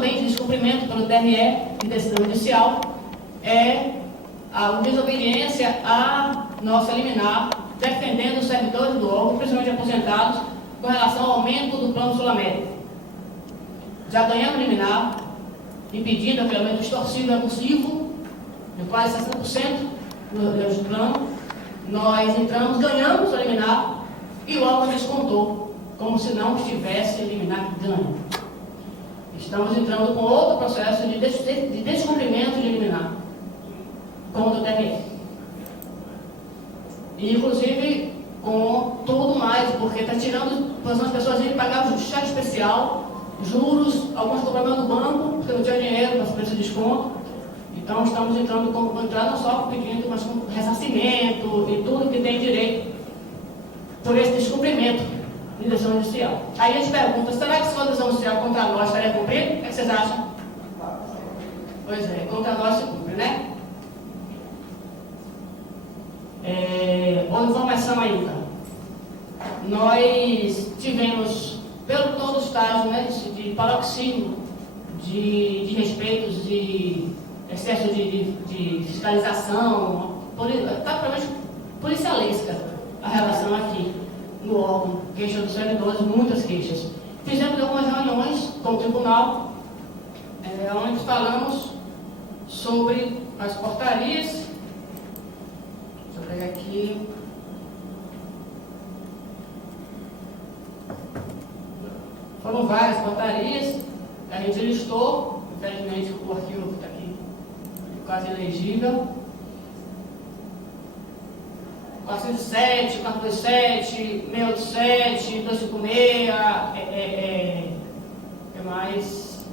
de descumprimento pelo TRE de decisão judicial é a desobediência à nossa liminar, defendendo os servidores do órgão, principalmente aposentados, com relação ao aumento do plano Sul-América. Já ganhamos liminar, impedindo aquele aumento extorsivo e abusivo, de quase 60% do plano. Nós entramos, ganhamos a liminar e o órgão descontou, como se não estivesse liminar ganho. Estamos entrando com outro processo de descumprimento de liminar contra o TRE. E, inclusive, com tudo mais, porque está tirando as pessoas irem pagar o cheque especial, juros, alguns com problema no banco, porque não tinha dinheiro para fazer esse desconto. Então, estamos entrando não só pedindo, mas com ressarcimento e tudo que tem direito por esse descumprimento de decisão judicial. Aí a gente pergunta, será que se for decisão judicial contra nós estaria cumprido? O que vocês acham? Pois é, contra nós se cumpre, né? Uma informação ainda. Nós tivemos, pelo todo o estágio, né, de paroxismo, de respeitos, de excesso de fiscalização, praticamente policialesca a relação aqui no órgão, queixa dos servidores, muitas queixas. Fizemos algumas reuniões com o tribunal, onde falamos sobre as portarias. Deixa eu pegar aqui. Foram várias portarias, a gente listou, infelizmente o arquivo está aqui quase ilegível. 407, 427, 687, 256, que mais?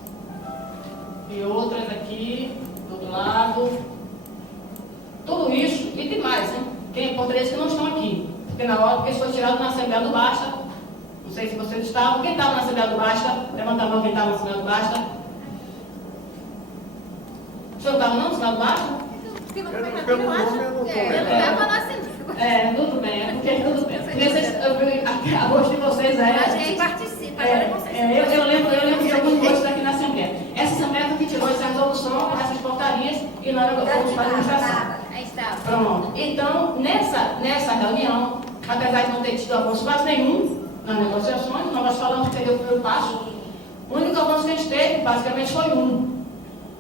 E outras aqui, do outro lado. Tudo isso e tem mais, né? Tem portarias que não estão aqui, porque isso foi tirado na Assembleia do Basta. Não sei se vocês estavam. Quem estava na Assembleia do Basta? Levanta a mão quem estava na Assembleia do Basta. O senhor estava não na Assembleia do Basta? Pelo nome eu não estou. Eu estava na Assembleia. Tudo bem, porque tudo bem. A voz de vocês a gente participa, agora vocês. Eu lembro de alguns votos aqui na Assembleia. Essa Assembleia foi que tirou essa resolução com essas portarias e nós fomos para a administração. Aí está. Pronto. Então, nessa reunião, apesar de não ter tido avanço quase nenhum nas negociações, nós falamos que deu o primeiro passo. O único avanço que a gente teve, basicamente, foi um.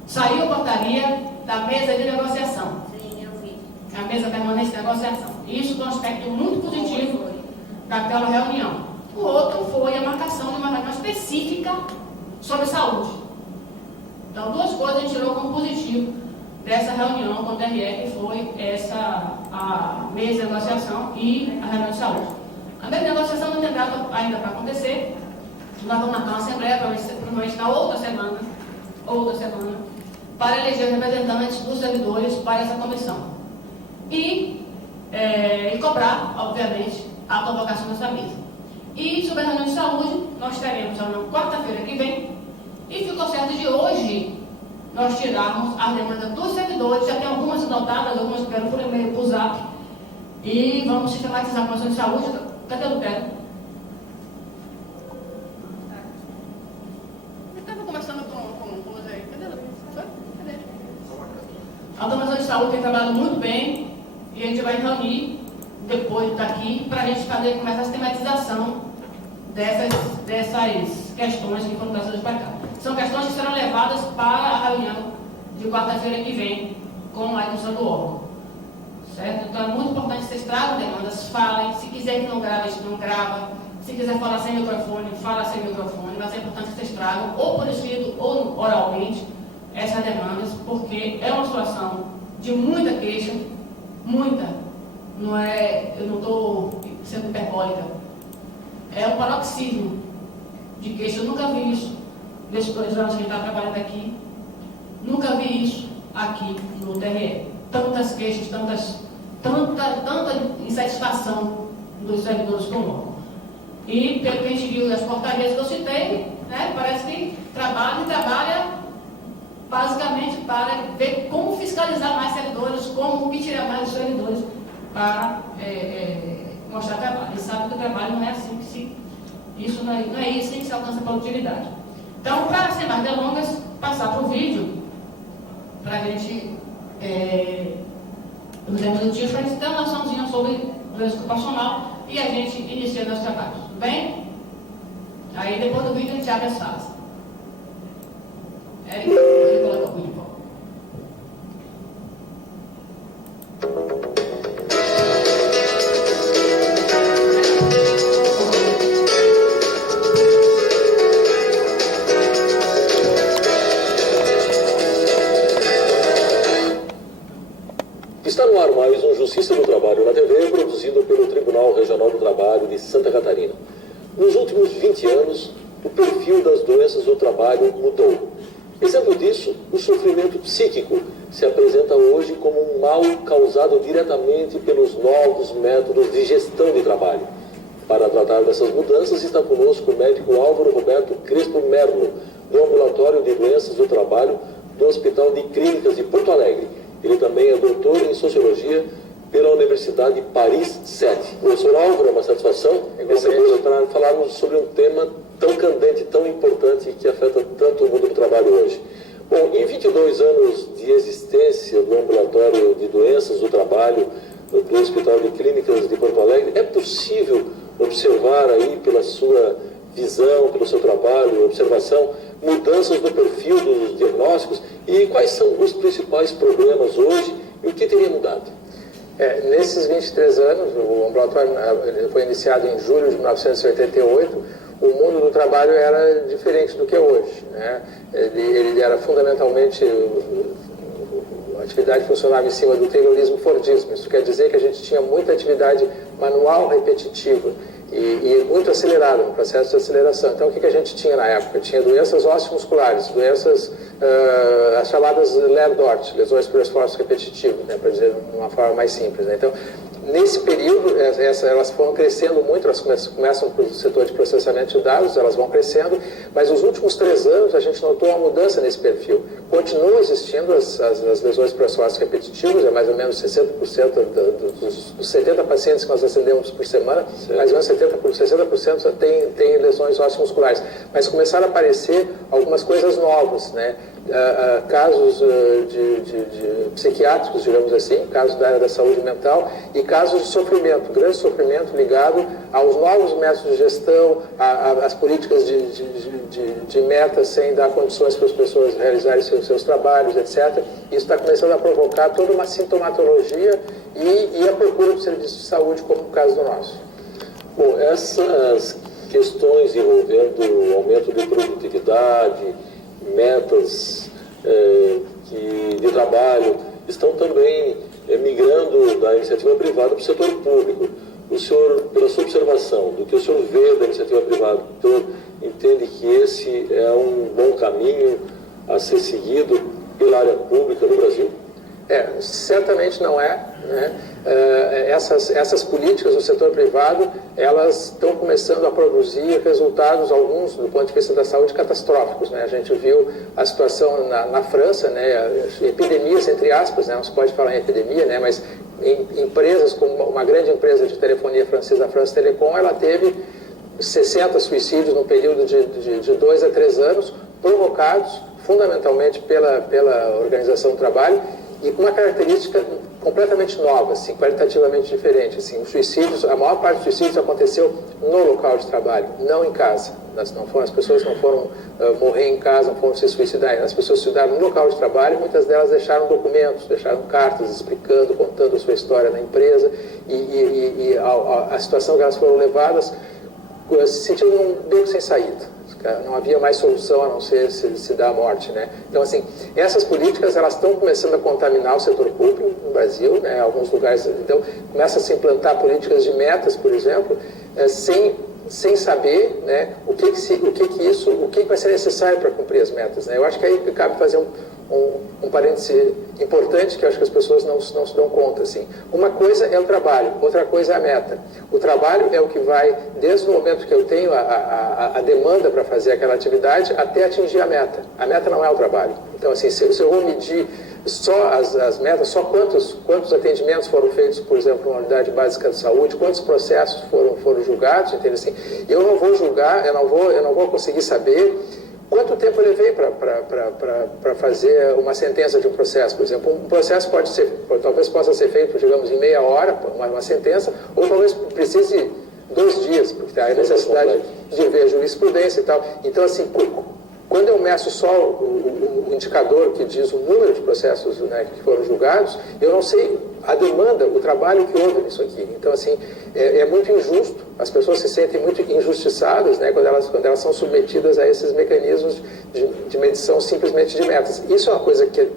Saiu a portaria da mesa de negociação. Sim, eu vi. A mesa permanente de negociação. Isso foi um aspecto muito positivo daquela reunião. O outro foi a marcação de uma reunião específica sobre saúde. Então, duas coisas a gente tirou como positivo dessa reunião com o TRE, que foi a mesa de negociação e a reunião de saúde. A mesa de negociação não tem data ainda para acontecer. Nós vamos marcar uma assembleia, provavelmente na outra semana, para eleger representantes dos servidores para essa comissão. E cobrar, obviamente, a convocação dessa mesa. E sobre a reunião de saúde, nós teremos na quarta-feira que vem, e ficou certo de hoje nós tirarmos a demanda dos servidores, já tem algumas anotadas, algumas que vieram por e-mail, por zap, e vamos sistematizar a comissão de saúde. Cadê o Lutero? Eu estava conversando com você aí. Cadê o Lutero? Cadê? A comissão de saúde tem trabalhado muito bem e a gente vai reunir depois daqui para a gente começar a sistematização dessas questões que foram trazidas para cá. São questões que serão levadas para a reunião de quarta-feira que vem com a comissão do órgão. Certo? Então é muito importante que vocês tragam demandas, falem. Se quiser que não grave, não grava. Se quiser falar sem microfone, fala sem microfone. Mas é importante que vocês tragam, ou por escrito ou oralmente, essas demandas, porque é uma situação de muita queixa, muita. Eu não estou sendo hiperbólica. É um paroxismo de queixa. Eu nunca vi isso nesses 2 anos que a gente está trabalhando aqui. Nunca vi isso aqui no TRE. Tantas queixas, tanta insatisfação dos servidores com o órgão. E pelo que a gente viu das portarias que eu citei, né, parece que trabalha basicamente para ver como fiscalizar mais servidores, como tirar mais os servidores para mostrar trabalho. Eles sabem que o trabalho não é assim que se... Isso não é isso que se alcança a produtividade. Então, para sem mais delongas, passar para o vídeo, para a gente, uns 10 minutinhos, para a gente ter uma noçãozinha sobre violência ocupacional e a gente inicia nosso trabalho. Tudo bem? Aí depois do vídeo a gente abre as salas. Eric, você coloca o vídeo, por favor. Está no ar mais um Justiça do Trabalho na TV, produzido pelo Tribunal Regional do Trabalho de Santa Catarina. Nos últimos 20 anos, o perfil das doenças do trabalho mudou. Exemplo disso, o sofrimento psíquico se apresenta hoje como um mal causado diretamente pelos novos métodos de gestão de trabalho. Para tratar dessas mudanças, está conosco o médico Álvaro Roberto Crespo Merlo, do Ambulatório de Doenças do Trabalho do Hospital de Clínicas de Porto Alegre. Ele também é doutor em Sociologia pela Universidade Paris 7. Professor Álvaro, é uma satisfação recebê-lo para falarmos sobre um tema tão candente, tão importante, que afeta tanto o mundo do trabalho hoje. Bom, em 22 anos de existência do Ambulatório de Doenças do Trabalho do Hospital de Clínicas de Porto Alegre, é possível observar aí, pela sua visão, pelo seu trabalho, observação, mudanças no perfil dos diagnósticos e quais são os principais problemas hoje e o que teria mudado? Nesses 23 anos, o ambulatório foi iniciado em julho de 1988, o mundo do trabalho era diferente do que é hoje, né? Ele era fundamentalmente, a atividade funcionava em cima do taylorismo-fordismo. Isso quer dizer que a gente tinha muita atividade manual repetitiva e muito acelerada, um processo de aceleração. Então, o que a gente tinha na época? Tinha doenças ósseo-musculares, doenças, as chamadas Ler-Dort, lesões por esforço repetitivo, né, para dizer de uma forma mais simples, né? Então, nesse período, elas foram crescendo muito, elas começam para o setor de processamento de dados, elas vão crescendo, mas nos últimos 3 anos a gente notou uma mudança nesse perfil. Continuam existindo as lesões por esforço repetitivos, é mais ou menos 60% dos 70 pacientes que nós atendemos por semana, mais ou menos 60% tem lesões ósseo-musculares. Mas começaram a aparecer algumas coisas novas, né? Casos de psiquiátricos, digamos assim, casos da área da saúde mental e casos de sofrimento, grande sofrimento ligado aos novos métodos de gestão, às políticas de metas sem dar condições para as pessoas realizarem seus trabalhos, etc. Isso está começando a provocar toda uma sintomatologia e a procura por serviços de saúde, como o caso do nosso. Bom, essas questões envolvendo o aumento de produtividade, metas de trabalho, estão também migrando da iniciativa privada para o setor público. O senhor, pela sua observação, do que o senhor vê da iniciativa privada, o senhor entende que esse é um bom caminho a ser seguido pela área pública no Brasil? Certamente não é, né? Essas políticas do setor privado, elas estão começando a produzir resultados, alguns do ponto de vista da saúde, catastróficos, né? A gente viu a situação na França, né? Epidemias, entre aspas, né? Não se pode falar em epidemia, né? Mas empresas como uma grande empresa de telefonia francesa, a France Telecom, ela teve 60 suicídios num período de 2 a 3 anos, provocados fundamentalmente pela organização do trabalho, e com uma característica completamente nova, assim, qualitativamente diferente. Assim, os suicídios, a maior parte dos suicídios aconteceu no local de trabalho, não em casa. As pessoas não foram morrer em casa, não foram se suicidar. As pessoas se suicidaram no local de trabalho, e muitas delas deixaram documentos, deixaram cartas explicando, contando a sua história na empresa, e a situação que elas foram levadas, se sentindo num beco sem saída. Não havia mais solução a não ser se dar a morte, né? Então, assim, essas políticas, elas estão começando a contaminar o setor público no Brasil, né? Alguns lugares, então, começa a se implantar políticas de metas, por exemplo, sem saber, né, o que vai ser necessário para cumprir as metas, né? Eu acho que aí cabe fazer um parêntese importante, que eu acho que as pessoas não se dão conta, assim. Uma coisa é o trabalho, outra coisa é a meta. O trabalho é o que vai, desde o momento que eu tenho a demanda para fazer aquela atividade, até atingir a meta. A meta não é o trabalho. Então, assim, se eu vou medir só as metas, só quantos atendimentos foram feitos, por exemplo, numa unidade básica de saúde, quantos processos foram julgados, entende? Assim, eu não vou julgar, eu não vou conseguir saber Quanto tempo eu levei para fazer uma sentença de um processo? Por exemplo, um processo talvez possa ser feito, digamos, em meia hora, uma sentença, ou talvez precise 2 dias, porque há necessidade de ver jurisprudência e tal. Então, assim, quando eu meço só o indicador que diz o número de processos, né, que foram julgados, eu não sei a demanda, o trabalho que houve nisso aqui. Então, assim, é muito injusto, as pessoas se sentem muito injustiçadas, né, quando elas são submetidas a esses mecanismos de medição simplesmente de metas. Isso é uma coisa que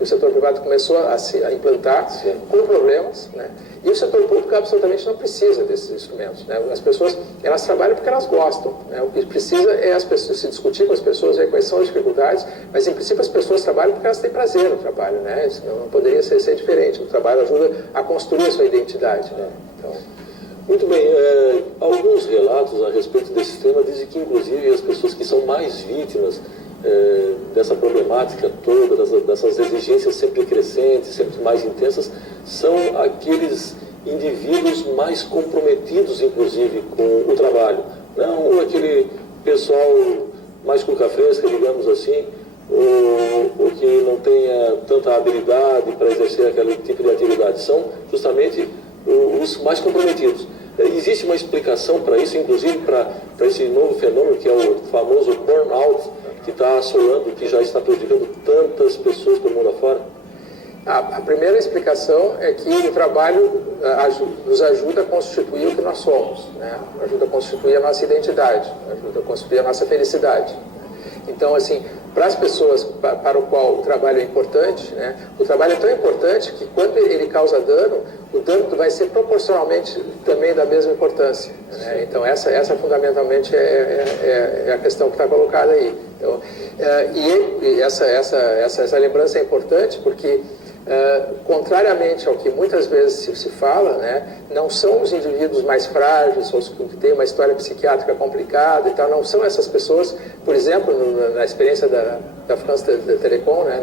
o setor privado começou a implantar, com problemas, né, e o setor público absolutamente não precisa desses instrumentos, né. As pessoas, elas trabalham porque elas gostam, né. O que precisa é as pessoas se discutir com as pessoas, ver quais são as dificuldades, mas em princípio as pessoas trabalham porque elas têm prazer no trabalho, né. Isso não poderia ser diferente. O trabalho ajuda a construir a sua identidade, né. Então... Muito bem, alguns relatos a respeito desse tema dizem que, inclusive, as pessoas que são mais vítimas dessa problemática toda, dessas exigências sempre crescentes, sempre mais intensas, são aqueles indivíduos mais comprometidos, inclusive, com o trabalho. Não aquele pessoal mais cuca fresca, digamos assim, ou que não tenha tanta habilidade para exercer aquele tipo de atividade. São justamente os mais comprometidos. Existe uma explicação para isso, inclusive para esse novo fenômeno que é o famoso burnout, que está assolando, que já está prejudicando tantas pessoas pelo mundo afora? A primeira explicação é que o trabalho nos ajuda a constituir o que nós somos, né? Ajuda a constituir a nossa identidade, ajuda a constituir a nossa felicidade. Então, assim, para as pessoas para o qual o trabalho é importante, né, o trabalho é tão importante que quando ele causa dano, o dano vai ser proporcionalmente também da mesma importância, né? Então, essa fundamentalmente é a questão que está colocada aí. Então, essa lembrança é importante porque, contrariamente ao que muitas vezes se fala, né, não são os indivíduos mais frágeis, ou os que têm uma história psiquiátrica complicada e tal, não são essas pessoas, por exemplo, na experiência da France Telecom, né,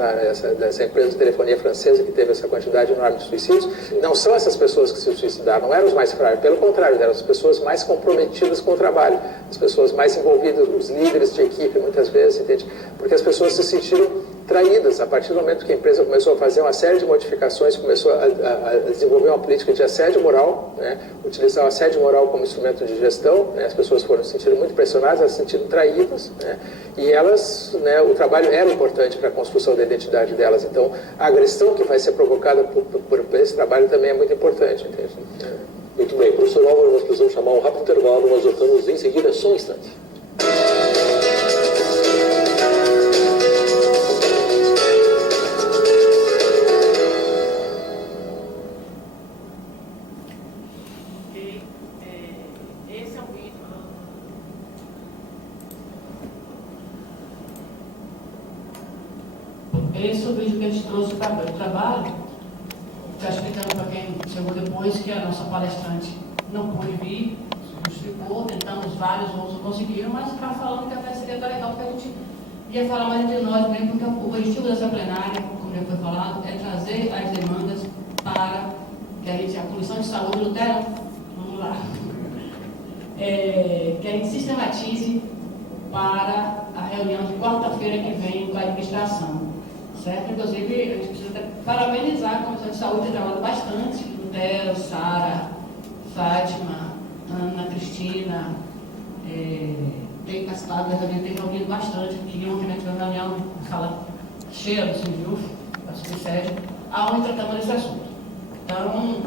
dessa empresa de telefonia francesa que teve essa quantidade enorme de suicídios, não são essas pessoas que se suicidaram, não eram os mais frágeis, pelo contrário, eram as pessoas mais comprometidas com o trabalho, as pessoas mais envolvidas, os líderes de equipe, muitas vezes, entende? Porque as pessoas se sentiram traídas a partir do momento que a empresa começou a fazer uma série de modificações, começou a desenvolver uma política de assédio moral, né, utilizar o assédio moral como instrumento de gestão, né, as pessoas foram se sentindo muito pressionadas, elas se sentiram traídas, né, e elas, né, o trabalho era importante para a construção da identidade delas, então a agressão que vai ser provocada por esse trabalho também é muito importante, entende? Muito bem, professor Álvaro, nós precisamos chamar um rápido intervalo, nós voltamos em seguida, só um instante. Esse é o vídeo que a gente trouxe para o trabalho, está explicando para quem chegou depois que a nossa palestrante não pôde vir, justificou, tentamos vários, outros não conseguiram, mas está falando que até seria tão legal, porque a gente ia falar mais entre nós mesmo, porque o objetivo dessa plenária, como já foi falado, é trazer as demandas para que a Comissão de Saúde do TERA, vamos lá, que a gente sistematize para a reunião de quarta-feira que vem com a administração. Certo? Inclusive, a gente precisa parabenizar a Comissão de Saúde, que trabalha bastante, Lutero, Sara, Fátima, Ana, Cristina, tem participado da reunião, tem reunido bastante, porque ontem nós tivemos uma reunião, sala cheia do Sinjuf, da subsede, aonde tratamos desse assunto. Então,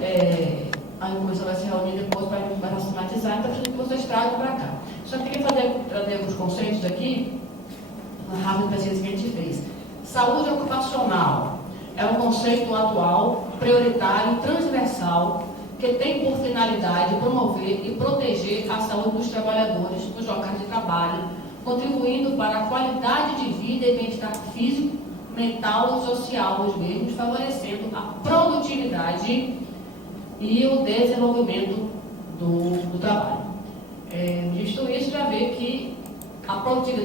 a comissão vai se reunir depois para sistematizar, então preciso que vocês tragam para cá. Só queria trazer alguns conceitos aqui, uma rápida pesquisa que a gente fez. Saúde ocupacional é um conceito atual, prioritário, transversal, que tem por finalidade promover e proteger a saúde dos trabalhadores nos locais de trabalho, contribuindo para a qualidade de vida e bem-estar físico, mental e social dos mesmos, favorecendo a produtividade e o desenvolvimento do trabalho. Visto isso, já vê que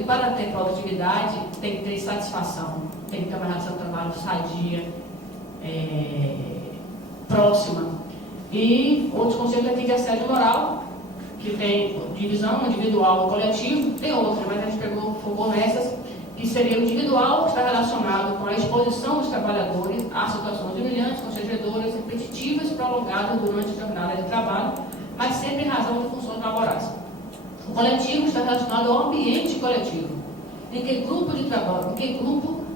para ter produtividade, tem que ter satisfação, tem que ter uma relação de trabalho sadia, próxima. E outros conceitos aqui de assédio moral, que tem divisão individual e coletivo, tem outras, mas a gente focou nessas, que seria o individual, que está relacionado com a exposição dos trabalhadores a situações humilhantes, constrangedoras, repetitivas e prolongadas durante a jornada de trabalho, mas sempre em razão de funções laborais. O coletivo está relacionado ao ambiente coletivo, em que grupo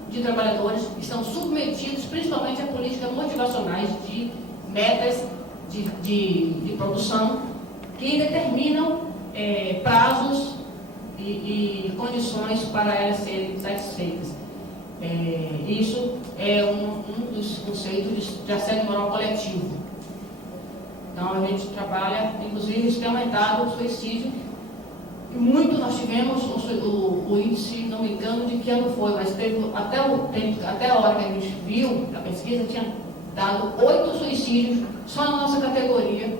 de trabalhadores estão submetidos principalmente a políticas motivacionais de metas de produção que determinam prazos e condições para elas serem satisfeitas. Isso é um dos conceitos de assédio moral coletivo. Então, a gente trabalha, inclusive, isso tem aumentado o suicídio. E muito nós tivemos o índice, não me engano de que ano foi, mas teve até a hora que a gente viu, a pesquisa tinha dado 8 suicídios só na nossa categoria,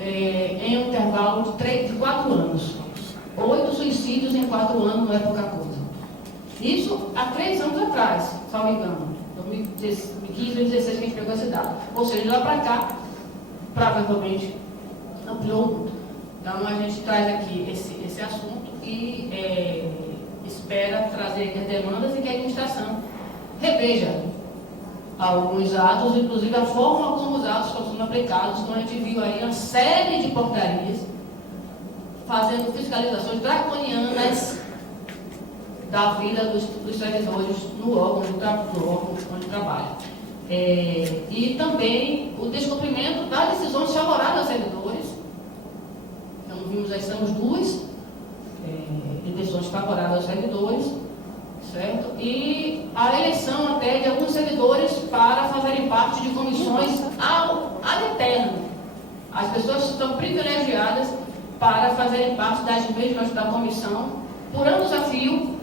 em um intervalo de 4 anos. 8 suicídios em 4 anos não é pouca coisa. Isso há 3 anos atrás, salvo engano. 2015, 2016 que a gente pegou esse dado. Ou seja, de lá para cá, provavelmente ampliou muito. Então, a gente traz aqui esse assunto e espera trazer as demandas e que a administração reveja alguns atos, inclusive a forma como os atos estão sendo aplicados. Então, a gente viu aí uma série de portarias fazendo fiscalizações draconianas da vida dos servidores no órgão onde trabalham. E também o descumprimento das decisões favoráveis aos servidores. Então, vimos aí, estamos 2 decisões favoráveis aos servidores, certo? E a eleição até de alguns servidores para fazerem parte de comissões ad eterno. As pessoas estão privilegiadas para fazerem parte das mesmas da comissão por anos a fio,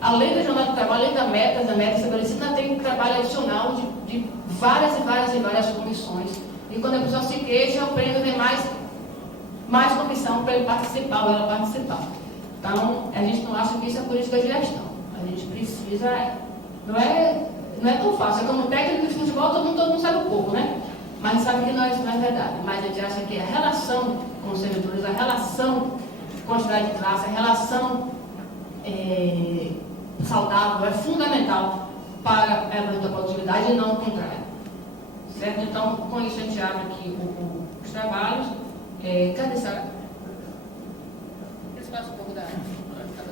além da jornada de trabalho, além da meta estabelecida, ainda tem trabalho adicional de várias comissões. E quando a pessoa se queixa, o prêmio vem mais comissão para ele participar ou ela participar. Então, a gente não acha que isso é política de gestão. A gente precisa... Não é tão fácil. É como técnico de futebol, todo mundo sabe um pouco, né? Mas sabe que não é verdade. Mas a gente acha que a relação com os servidores, a relação com a cidade de classe, a relação saudável é fundamental para a evolução da produtividade e não o contrário. Certo? Então, com isso a gente abre aqui os trabalhos. Cadê Sara? Passa um pouco da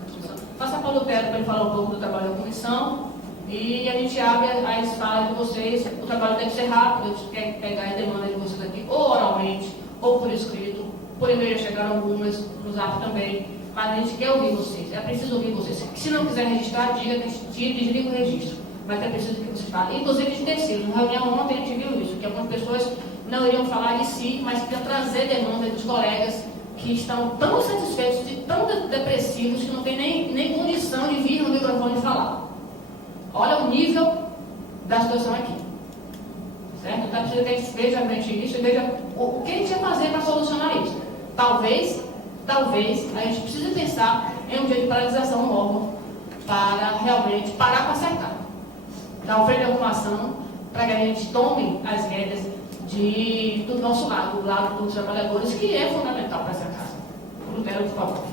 discussão. Passa para o Lutero para ele falar um pouco do trabalho da comissão. E a gente abre as falas de vocês. O trabalho deve ser rápido, a gente quer pegar a demanda de vocês aqui, ou oralmente, ou por escrito. Por e-mail chegaram algumas, no Zap também. Mas a gente quer ouvir vocês, é preciso ouvir vocês. Se não quiser registrar, desliga o registro. Mas é preciso que vocês falem. Inclusive de terceiros. Na reunião ontem a gente viu isso, que algumas pessoas não iriam falar de si, mas queriam trazer demanda dos colegas que estão tão satisfeitos, tão depressivos, que não tem nem condição de vir no microfone e falar. Olha o nível da situação aqui. Certo? Então, precisa que a gente veja realmente isso e veja o que a gente vai fazer para solucionar isso. Talvez, a gente precise pensar em um dia de paralisação no órgão para realmente parar para acertar. Dar um freio de arrumação para que a gente tome as rédeas do nosso lado, do lado dos trabalhadores, que é fundamental para essa casa. Lutero, por favor.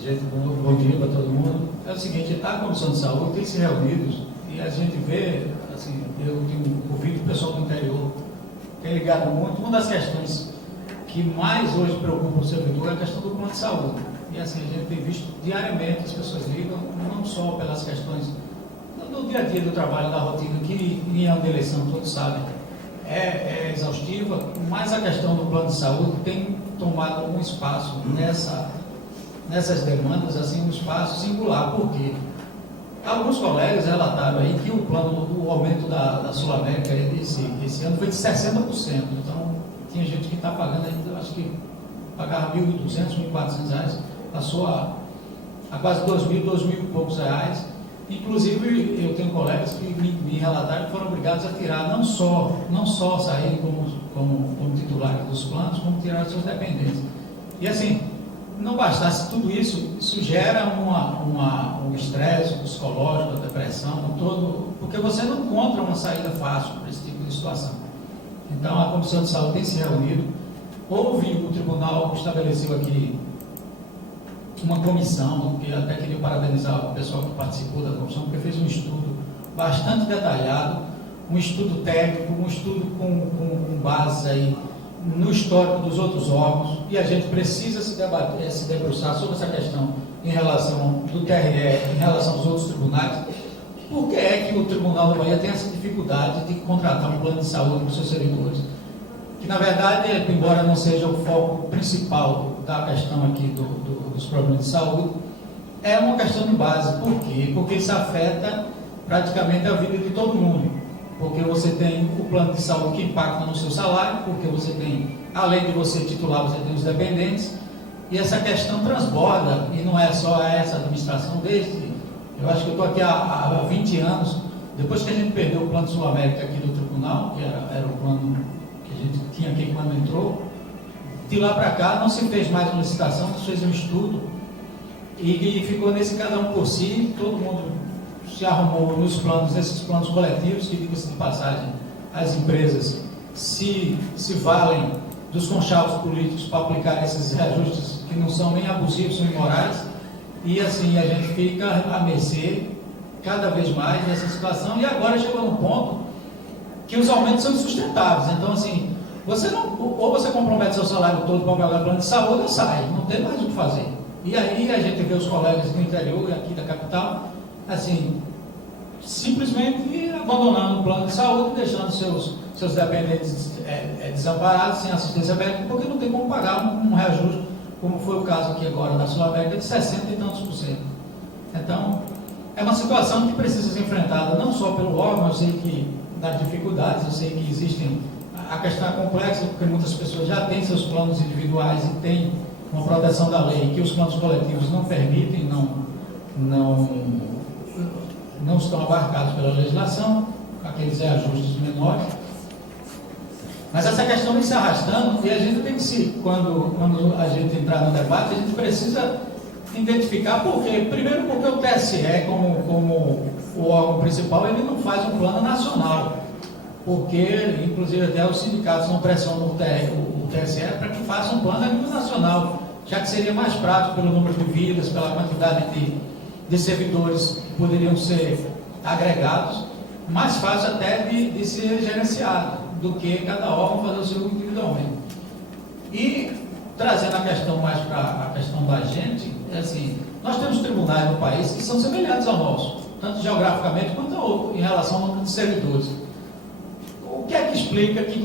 Gente, bom dia para todo mundo. É o seguinte, a Comissão de Saúde tem se reunido e a gente vê, assim, eu tenho ouvido o pessoal do interior, tem ligado muito. Uma das questões que mais hoje preocupa o servidor é a questão do plano de saúde. E assim, a gente tem visto diariamente as pessoas ligam, não só pelas questões do dia a dia do trabalho, da rotina, que em ano de eleição, todos sabem, é exaustiva, mas a questão do plano de saúde tem tomado um espaço nessas demandas, assim, um espaço singular. Por quê? Alguns colegas relataram aí que o aumento da Sul América esse ano foi de 60%. Então, tinha gente que está pagando ainda, acho que pagava R$ 1.200, R$ 1.400, passou a quase R$ 2.000 e poucos reais. Inclusive, eu tenho colegas que me relataram que foram obrigados a tirar, não só sair como titulares dos planos, como tirar seus dependentes. E assim, não bastasse tudo isso, gera um estresse psicológico, a depressão, porque você não encontra uma saída fácil para esse tipo de situação. Então, a Comissão de Saúde tem se reunido. O tribunal estabeleceu aqui uma comissão, que até queria parabenizar o pessoal que participou da comissão, porque fez um estudo bastante detalhado, um estudo técnico, um estudo com base aí no histórico dos outros órgãos, e a gente precisa se debruçar sobre essa questão em relação do TRE, em relação aos outros tribunais. Por que é que o Tribunal da Bahia tem essa dificuldade de contratar um plano de saúde para os seus servidores? Que, na verdade, embora não seja o foco principal da questão aqui dos problemas de saúde, é uma questão de base. Por quê? Porque isso afeta praticamente a vida de todo mundo. Porque você tem o plano de saúde que impacta no seu salário, porque você tem, além de você titular, você tem os dependentes, e essa questão transborda, e não é só essa administração eu acho que eu estou aqui há 20 anos, depois que a gente perdeu o plano Sul-América aqui do tribunal, que era o plano que a gente tinha aqui quando entrou, de lá para cá não se fez mais uma licitação, se fez um estudo, e ficou nesse cada um por si, todo mundo se arrumou nesses planos coletivos, que, diga-se de passagem, as empresas se valem dos conchavos políticos para aplicar esses reajustes que não são nem abusivos, são imorais, e assim a gente fica à mercê cada vez mais dessa situação, e agora chegou num ponto que os aumentos são insustentáveis. Então, assim, ou você compromete seu salário todo para pagar plano de saúde, ou sai, não tem mais o que fazer. E aí a gente vê os colegas do interior e aqui da capital, assim, simplesmente abandonando o plano de saúde, deixando seus dependentes desamparados, sem assistência médica, porque não tem como pagar um reajuste, como foi o caso aqui agora da Sul-América, de 60 e tantos %. Então, é uma situação que precisa ser enfrentada não só pelo órgão, eu sei que das dificuldades, eu sei que existem, a questão é complexa, porque muitas pessoas já têm seus planos individuais e têm uma proteção da lei que os planos coletivos não permitem, não estão abarcados pela legislação, aqueles reajustes menores. Mas essa questão vem se arrastando, e a gente tem que quando a gente entrar no debate, a gente precisa identificar por quê. Primeiro, porque o TSE, como o órgão principal, ele não faz um plano nacional, porque, inclusive, até os sindicatos não pressionam o TSE para que faça um plano a nível nacional, já que seria mais prático pelo número de vidas, pela quantidade de servidores que poderiam ser agregados, mais fácil até de ser gerenciado do que cada órgão fazer o seu individualmente. E trazendo a questão mais para a questão da gente, assim, nós temos tribunais no país que são semelhantes ao nosso, tanto geograficamente quanto em relação ao número de servidores. O que é que explica que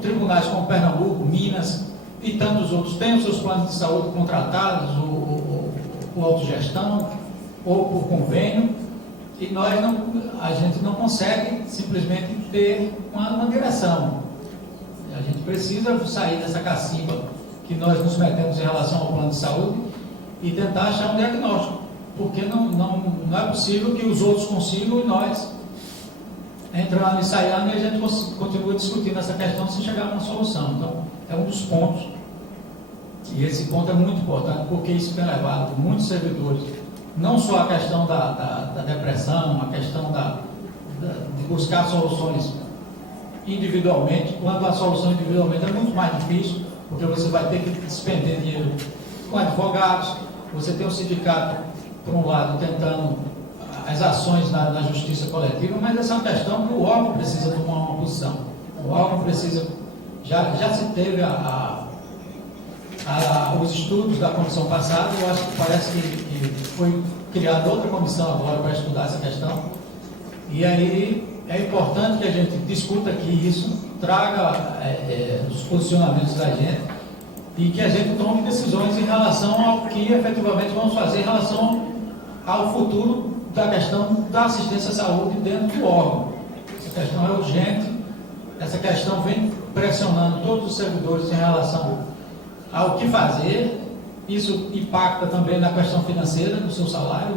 tribunais como Pernambuco, Minas e tantos outros têm os seus planos de saúde contratados, ou por autogestão, ou por convênio, e a gente não consegue simplesmente ter uma direção. A gente precisa sair dessa cacimba que nós nos metemos em relação ao plano de saúde e tentar achar um diagnóstico, porque não é possível que os outros consigam e nós entrando e saindo, e a gente continua discutindo essa questão sem chegar a uma solução. Então, é um dos pontos, e esse ponto é muito importante, porque isso tem levado muitos servidores, não só a questão da depressão, a questão de buscar soluções individualmente, quando a solução individualmente é muito mais difícil, porque você vai ter que despender dinheiro com advogados, você tem o sindicato, por um lado, tentando as ações na justiça coletiva, mas essa é uma questão que o órgão precisa tomar uma posição. O órgão precisa, já se teve os estudos da comissão passada, eu acho que parece que foi criada outra comissão agora para estudar essa questão, e aí é importante que a gente discuta aqui isso, traga os posicionamentos da gente, e que a gente tome decisões em relação ao que efetivamente vamos fazer em relação ao futuro da questão da assistência à saúde dentro do órgão. Essa questão é urgente, essa questão vem pressionando todos os servidores em relação ao que fazer. Isso impacta também na questão financeira do seu salário.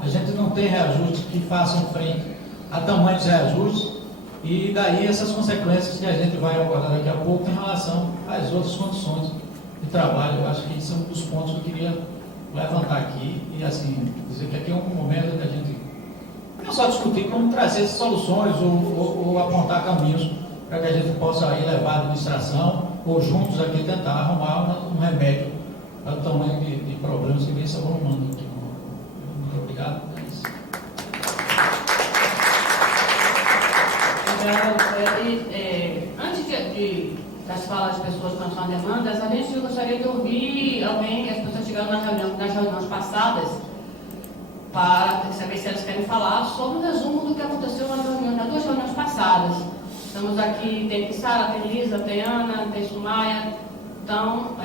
A gente não tem reajustes que façam frente a tamanhos reajustes, e daí essas consequências que a gente vai abordar daqui a pouco em relação às outras condições de trabalho. Eu acho que esse é um dos pontos que eu queria levantar aqui, e assim, dizer que aqui é um momento da gente não só discutir, como trazer soluções ou apontar caminhos para que a gente possa aí levar a administração, ou juntos aqui tentar arrumar um remédio para o tamanho de problemas que vem se arrumando aqui. Muito obrigado. É isso. Antes das falas das pessoas com as suas demandas, a gente gostaria de ouvir alguém que as pessoas chegaram nas reuniões passadas para saber se elas querem falar sobre o resumo do que aconteceu nas duas reuniões passadas. Estamos aqui, tem Sara, tem Lisa, tem Ana, tem Sumaia. Então,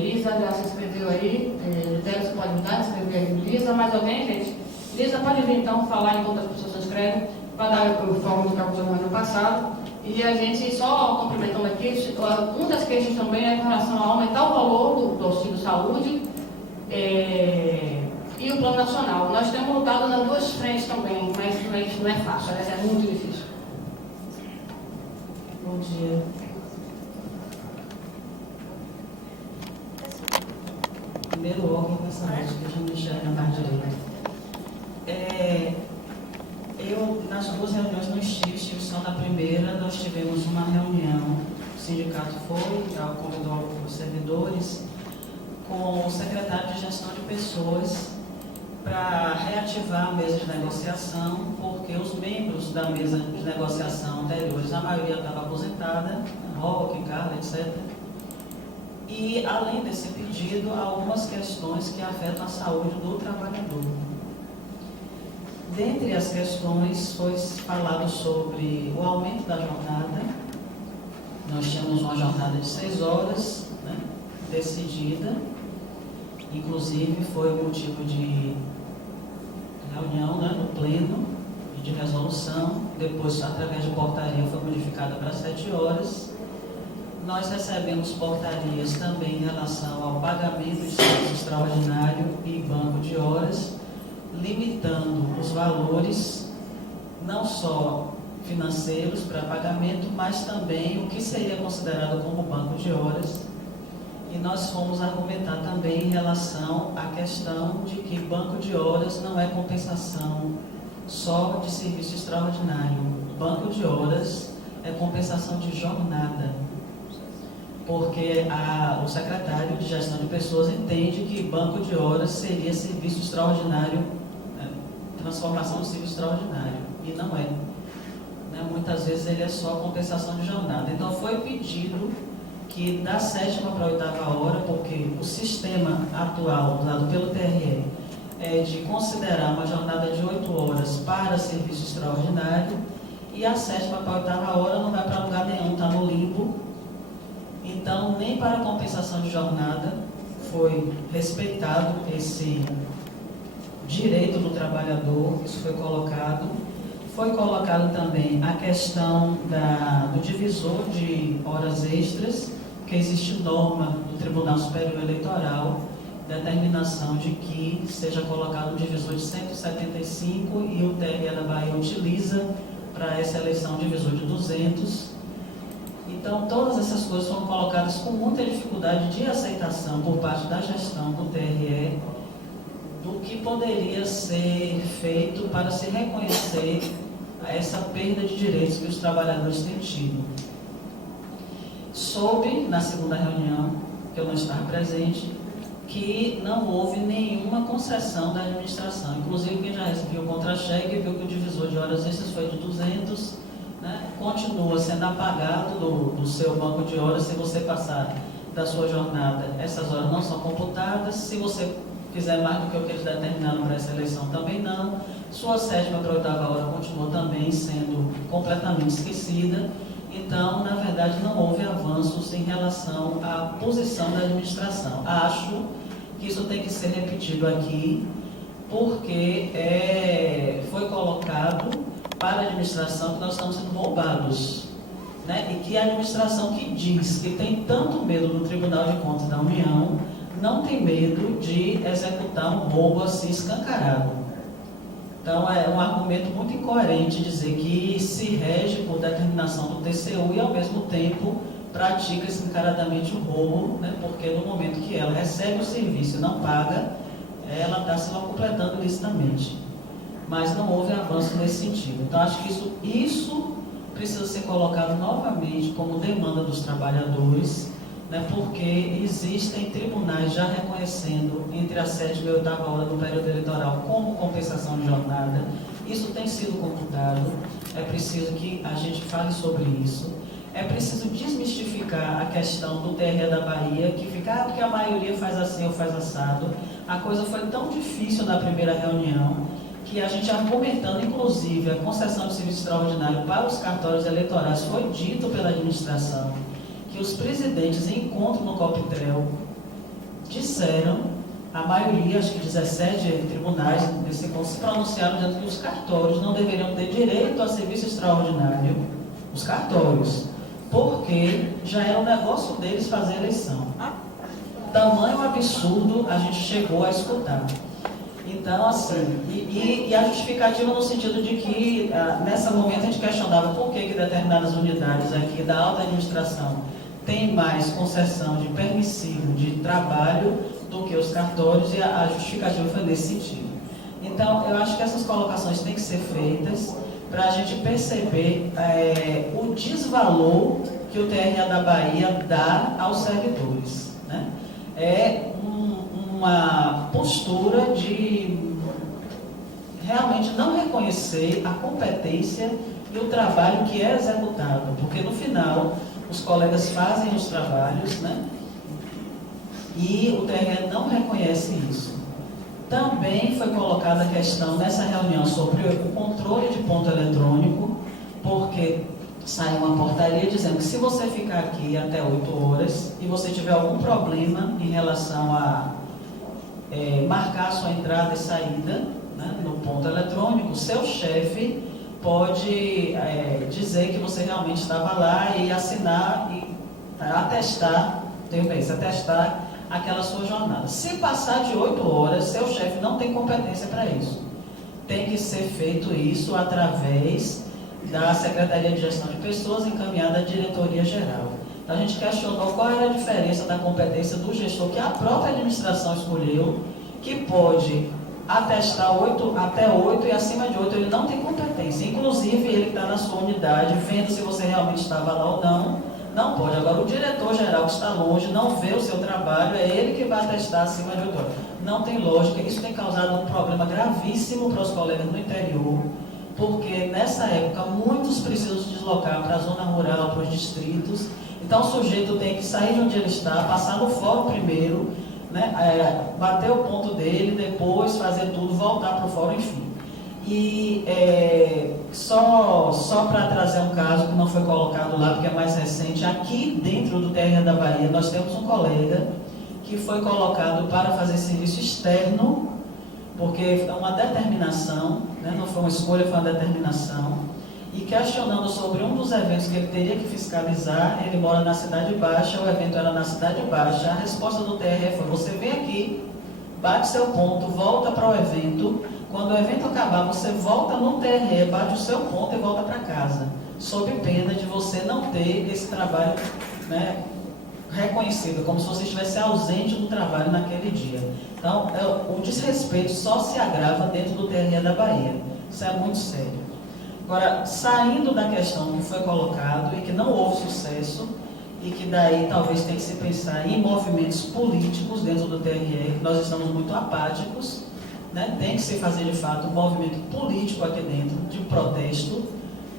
Lisa já se inscreveu aí. Você pode mudar, se inscrever aí. Lisa, mais alguém, gente? Lisa, pode vir então falar enquanto as pessoas se inscrevem, para dar o foco do que aconteceu no ano passado. E a gente, só complementando aqui, uma das queixas também é com relação a aumentar o valor do auxílio saúde e o plano nacional. Nós temos lutado nas duas frentes também, mas isso não é fácil, aliás, é muito difícil. Bom dia. Primeiro órgão da saúde, que a gente enxerga mais direito. Eu, nas duas reuniões não estive só na primeira. Nós tivemos uma reunião, o sindicato convidou os servidores com o secretário de gestão de pessoas para reativar a mesa de negociação, porque os membros da mesa de negociação anteriores, a maioria estava aposentada, Roque, Carla, etc. E, além desse pedido, algumas questões que afetam a saúde do trabalhador. Dentre as questões, foi falado sobre o aumento da jornada. Nós tínhamos uma jornada de 6 horas, né, decidida. Inclusive, foi motivo de reunião, né, no pleno e de resolução. Depois, através de portaria, foi modificada para 7 horas. Nós recebemos portarias também em relação ao pagamento de serviço extraordinário e banco de horas, limitando os valores, não só financeiros para pagamento, mas também o que seria considerado como banco de horas. E nós fomos argumentar também em relação à questão de que banco de horas não é compensação só de serviço extraordinário. Banco de horas é compensação de jornada, porque o secretário de gestão de pessoas entende que banco de horas seria serviço extraordinário, transformação de serviço extraordinário, e não é. Muitas vezes ele é só compensação de jornada. Então foi pedido que da 7ª para a 8ª hora, porque o sistema atual, dado pelo TRE, é de considerar uma jornada de 8 horas para serviço extraordinário, e a 7ª para a 8ª hora não vai para lugar nenhum, está no limbo. Então, nem para a compensação de jornada foi respeitado esse direito do trabalhador, isso foi colocado. Foi colocado também a questão do divisor de horas extras, que existe norma do Tribunal Superior Eleitoral, determinação de que seja colocado um divisor de 175 e o TRE da Bahia utiliza para essa eleição um divisor de 200. Então, todas essas coisas foram colocadas com muita dificuldade de aceitação por parte da gestão do TRE, do que poderia ser feito para se reconhecer essa perda de direitos que os trabalhadores têm tido. Soube, na segunda reunião, que eu não estava presente, que não houve nenhuma concessão da administração. Inclusive, quem já recebeu o contra-cheque viu que o divisor de horas extras foi de 200, continua sendo apagado do seu banco de horas. Se você passar da sua jornada, essas horas não são computadas. Se você fizer mais do que o que eles determinaram para essa eleição, também não. Sua 7ª para a 8ª hora continua também sendo completamente esquecida. Então, na verdade, não houve avanços em relação à posição da administração. Acho que isso tem que ser repetido aqui, porque foi colocado para a administração que nós estamos sendo roubados, e que a administração que diz que tem tanto medo do Tribunal de Contas da União, não tem medo de executar um roubo assim escancarado. Então, é um argumento muito incoerente dizer que se rege por determinação do TCU e, ao mesmo tempo, pratica escancaradamente o roubo, porque no momento que ela recebe o serviço e não paga, ela está se completando ilicitamente. Mas não houve avanço nesse sentido. Então, acho que isso precisa ser colocado novamente como demanda dos trabalhadores, né, porque existem tribunais já reconhecendo entre a 7ª e 8ª hora do período eleitoral como compensação de jornada. Isso tem sido computado, é preciso que a gente fale sobre isso. É preciso desmistificar a questão do TRE da Bahia, que fica, porque a maioria faz assim ou faz assado. A coisa foi tão difícil na primeira reunião, que a gente argumentando, inclusive, a concessão de serviço extraordinário para os cartórios eleitorais, foi dito pela administração que os presidentes em encontro no COPTREL disseram, a maioria, acho que 17 tribunais nesse encontro, se pronunciaram dizendo que os cartórios não deveriam ter direito a serviço extraordinário, os cartórios, porque já era um negócio deles fazer eleição. Tamanho absurdo a gente chegou a escutar. Então, assim, e a justificativa no sentido de que, nesse momento, a gente questionava por que determinadas unidades aqui da alta administração têm mais concessão de permissivo de trabalho do que os cartórios, e a justificativa foi nesse sentido. Então, eu acho que essas colocações têm que ser feitas para a gente perceber o desvalor que o TRE da Bahia dá aos servidores, né? É uma postura de realmente não reconhecer a competência e o trabalho que é executado, porque no final os colegas fazem os trabalhos, né? E o TRE não reconhece isso. Também foi colocada a questão nessa reunião sobre o controle de ponto eletrônico, porque saiu uma portaria dizendo que se você ficar aqui até 8 horas e você tiver algum problema em relação a marcar a sua entrada e saída, né, no ponto eletrônico, seu chefe pode dizer que você realmente estava lá e assinar e atestar aquela sua jornada. Se passar de 8 horas, seu chefe não tem competência para isso. Tem que ser feito isso através da Secretaria de Gestão de Pessoas encaminhada à Diretoria Geral. A gente questionou qual era a diferença da competência do gestor que a própria administração escolheu, que pode atestar até 8 e acima de 8 ele não tem competência. Inclusive, ele que está na sua unidade, vendo se você realmente estava lá ou não pode. Agora, o diretor-geral que está longe, não vê o seu trabalho, é ele que vai atestar acima de 8 horas. Não tem lógica. Isso tem causado um problema gravíssimo para os colegas no interior, porque nessa época muitos precisam se deslocar para a zona rural, para os distritos. Então o sujeito tem que sair de onde ele está, passar no fórum primeiro, né, bater o ponto dele, depois fazer tudo, voltar para o fórum, enfim. E só para trazer um caso que não foi colocado lá, porque é mais recente, aqui dentro do TRE da Bahia, nós temos um colega que foi colocado para fazer serviço externo, porque é uma determinação, né, não foi uma escolha, foi uma determinação, e questionando sobre um dos eventos que ele teria que fiscalizar. Ele mora na Cidade Baixa, o evento era na Cidade Baixa, a resposta do TRE foi: você vem aqui, bate seu ponto, volta para o evento, quando o evento acabar, você volta no TRE, bate o seu ponto e volta para casa, sob pena de você não ter esse trabalho, né, reconhecido, como se você estivesse ausente do trabalho naquele dia. Então, o desrespeito só se agrava dentro do TRE da Bahia. Isso é muito sério. Agora, saindo da questão que foi colocado e que não houve sucesso, e que daí talvez tenha que se pensar em movimentos políticos dentro do TRE, nós estamos muito apáticos, né? Tem que se fazer de fato um movimento político aqui dentro, de protesto,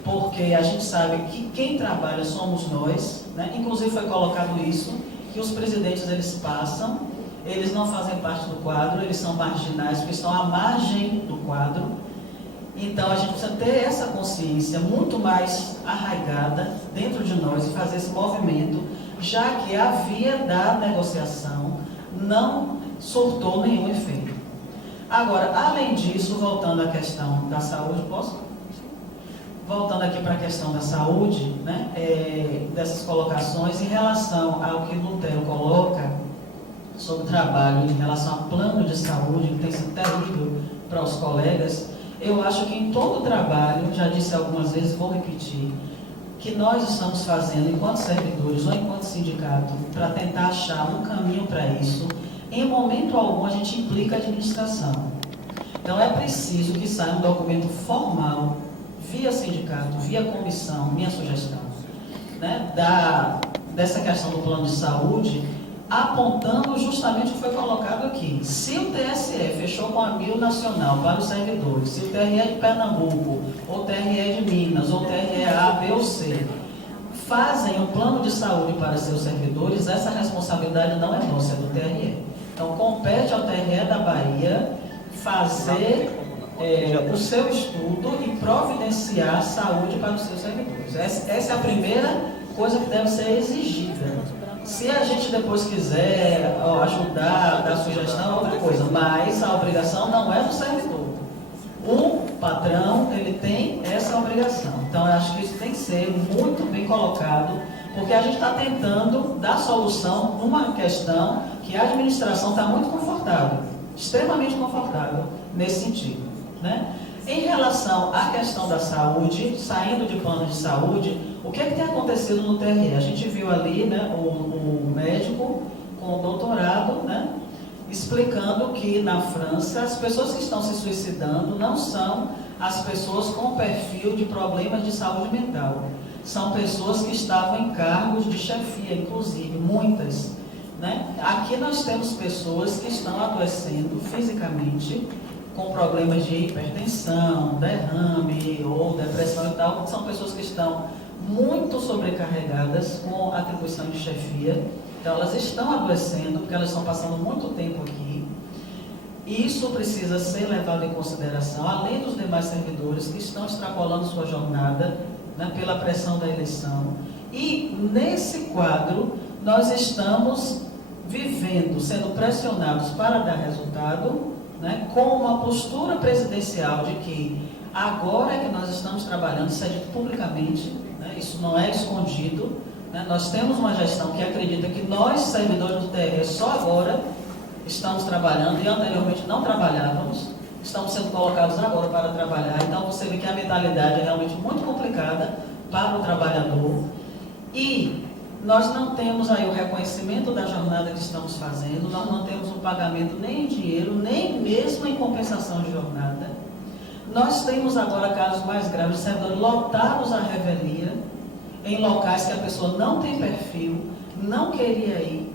porque a gente sabe que quem trabalha somos nós, né? Inclusive foi colocado isso, que os presidentes eles passam, eles não fazem parte do quadro, eles são marginais, porque estão à margem do quadro. Então a gente precisa ter essa consciência muito mais arraigada dentro de nós e fazer esse movimento, já que a via da negociação não surtou nenhum efeito. Agora, além disso, voltando à questão da saúde, posso? Voltando aqui para a questão da saúde, né, dessas colocações, em relação ao que Lutero coloca sobre trabalho, em relação a plano de saúde, que tem sido terrível para os colegas, eu acho que em todo o trabalho, já disse algumas vezes, vou repetir, que nós estamos fazendo enquanto servidores ou enquanto sindicato, para tentar achar um caminho para isso, em momento algum a gente implica a administração. Então é preciso que saia um documento formal, via sindicato, via comissão, minha sugestão, né, dessa questão do plano de saúde, apontando justamente o que foi colocado aqui. Se o TSE fechou com a AMIL nacional para os servidores, se o TRE de Pernambuco, ou o TRE de Minas, ou o TRE A, B ou C, fazem um plano de saúde para seus servidores, essa responsabilidade não é nossa, é do TRE. Então, compete ao TRE da Bahia fazer o seu estudo e providenciar saúde para os seus servidores. Essa é a primeira coisa que deve ser exigida. Se a gente depois quiser ajudar, dar sugestão, é outra coisa, mas a obrigação não é do servidor. O patrão, ele tem essa obrigação. Então, eu acho que isso tem que ser muito bem colocado, porque a gente está tentando dar solução numa questão que a administração está muito confortável, extremamente confortável nesse sentido, né? Em relação à questão da saúde, saindo de plano de saúde, o que é que tem acontecido no TRE? A gente viu ali, né, o médico com o doutorado, né, explicando que na França as pessoas que estão se suicidando não são as pessoas com perfil de problemas de saúde mental. São pessoas que estavam em cargos de chefia, inclusive, muitas, né? Aqui nós temos pessoas que estão adoecendo fisicamente, com problemas de hipertensão, derrame ou depressão e tal, são pessoas que estão muito sobrecarregadas com atribuição de chefia, então elas estão adoecendo porque elas estão passando muito tempo aqui. Isso precisa ser levado em consideração, além dos demais servidores que estão extrapolando sua jornada, né, pela pressão da eleição. E nesse quadro, nós estamos vivendo, sendo pressionados para dar resultado, né, com uma postura presidencial de que agora é que nós estamos trabalhando, isso é dito publicamente, né, isso não é escondido, né, nós temos uma gestão que acredita que nós, servidores do TRE, só agora estamos trabalhando e anteriormente não trabalhávamos, estamos sendo colocados agora para trabalhar, então você vê que a mentalidade é realmente muito complicada para o trabalhador e nós não temos aí o reconhecimento da jornada que estamos fazendo, nós não temos o pagamento nem em dinheiro, nem mesmo em compensação de jornada. Nós temos agora casos mais graves de servidores lotados à revelia, em locais que a pessoa não tem perfil, não queria ir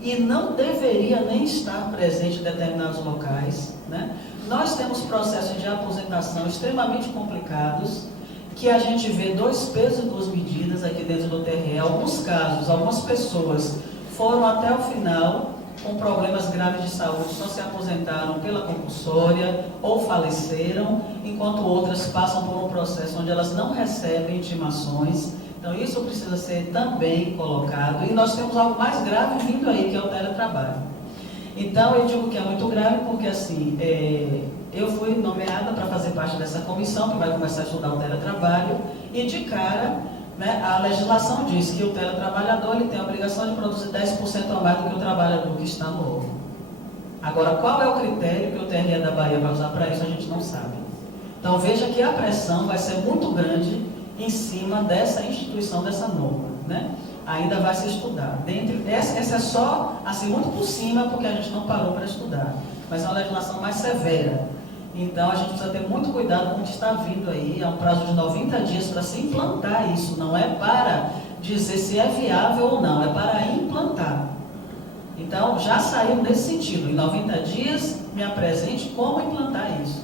e não deveria nem estar presente em determinados locais, né? Nós temos processos de aposentação extremamente complicados, que a gente vê 2 pesos e 2 medidas aqui dentro do TRE. Alguns casos, algumas pessoas foram até o final com problemas graves de saúde, só se aposentaram pela compulsória ou faleceram, enquanto outras passam por um processo onde elas não recebem intimações. Então isso precisa ser também colocado. E nós temos algo mais grave vindo aí, que é o teletrabalho. Então eu digo que é muito grave porque assim, eu fui nomeada para fazer parte dessa comissão que vai começar a estudar o teletrabalho e de cara, né, a legislação diz que o teletrabalhador ele tem a obrigação de produzir 10% a mais do que o trabalhador que está no órgão. Agora, qual é o critério que o TRE da Bahia vai usar para isso, a gente não sabe. Então veja que a pressão vai ser muito grande em cima dessa instituição, dessa norma, né? Ainda vai se estudar. Essa é só, assim, muito por cima, porque a gente não parou para estudar. Mas é uma legislação mais severa. Então, a gente precisa ter muito cuidado com o que está vindo aí. É um prazo de 90 dias para se implantar isso. Não é para dizer se é viável ou não, é para implantar. Então, já saiu nesse sentido. Em 90 dias, me apresente como implantar isso.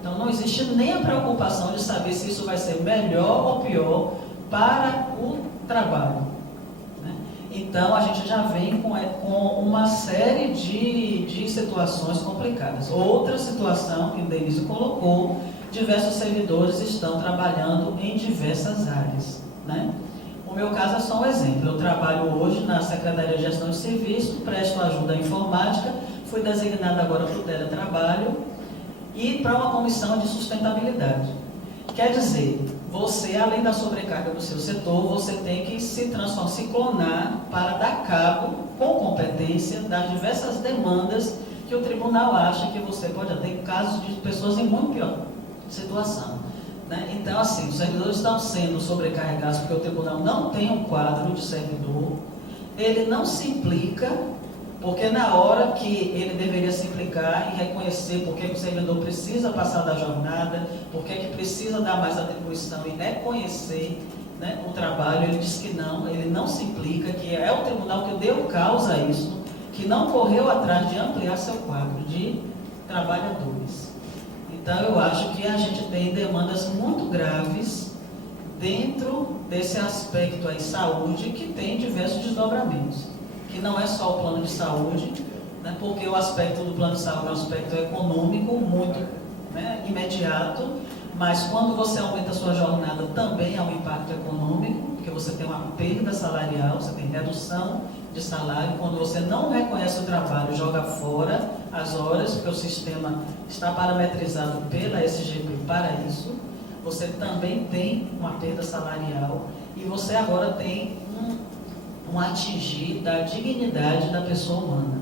Então, não existe nem a preocupação de saber se isso vai ser melhor ou pior para o trabalho. Então, a gente já vem com uma série de situações complicadas. Outra situação que o Denise colocou, diversos servidores estão trabalhando em diversas áreas, né? O meu caso é só um exemplo. Eu trabalho hoje na Secretaria de Gestão de Serviço, presto ajuda à informática, fui designada agora para o teletrabalho e para uma comissão de sustentabilidade. Quer dizer, você, além da sobrecarga do seu setor, você tem que se transformar, se clonar para dar cabo, com competência, das diversas demandas que o tribunal acha que você pode ter casos de pessoas em muito pior situação, né? Então, assim, os servidores estão sendo sobrecarregados porque o tribunal não tem um quadro de servidor, ele não se implica Porque na hora que ele deveria se implicar e reconhecer por que o servidor precisa passar da jornada, por que precisa dar mais atribuição e reconhecer, né, o trabalho, ele diz que não, ele não se implica, que é o tribunal que deu causa a isso, que não correu atrás de ampliar seu quadro de trabalhadores. Então eu acho que a gente tem demandas muito graves dentro desse aspecto aí, saúde, que tem diversos desdobramentos, que não é só o plano de saúde, né, porque o aspecto do plano de saúde é um aspecto econômico muito, né, imediato, mas quando você aumenta a sua jornada também há um impacto econômico, porque você tem uma perda salarial, você tem redução de salário, quando você não reconhece o trabalho, joga fora as horas, porque o sistema está parametrizado pela SGP para isso, você também tem uma perda salarial e você agora tem um atingir da dignidade da pessoa humana.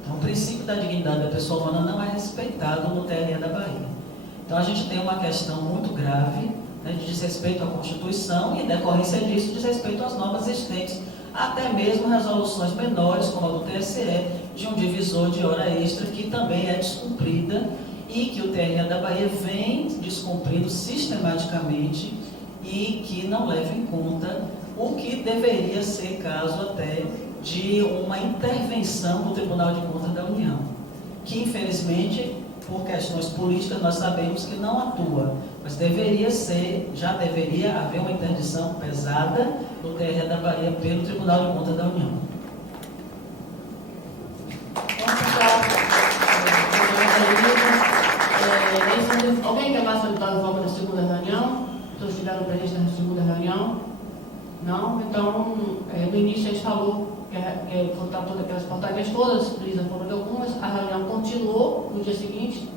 Então, o princípio da dignidade da pessoa humana não é respeitado no TRE da Bahia. Então, a gente tem uma questão muito grave, né, de desrespeito à Constituição e, em decorrência disso, desrespeito às normas existentes, até mesmo resoluções menores, como a do TSE, de um divisor de hora extra, que também é descumprida e que o TRE da Bahia vem descumprindo sistematicamente e que não leva em conta o que deveria ser caso até de uma intervenção do Tribunal de Contas da União, que infelizmente, por questões políticas, nós sabemos que não atua, mas deveria ser, já deveria haver uma interdição pesada do TRE da Bahia pelo Tribunal de Contas da União. Alguém quer mais solicitar o voto da segunda reunião? Todos tiveram presente na segunda reunião? Não? Então, no início a gente falou que votar todas aquelas portarias todas, Lisa falou de algumas, a reunião continuou no dia seguinte,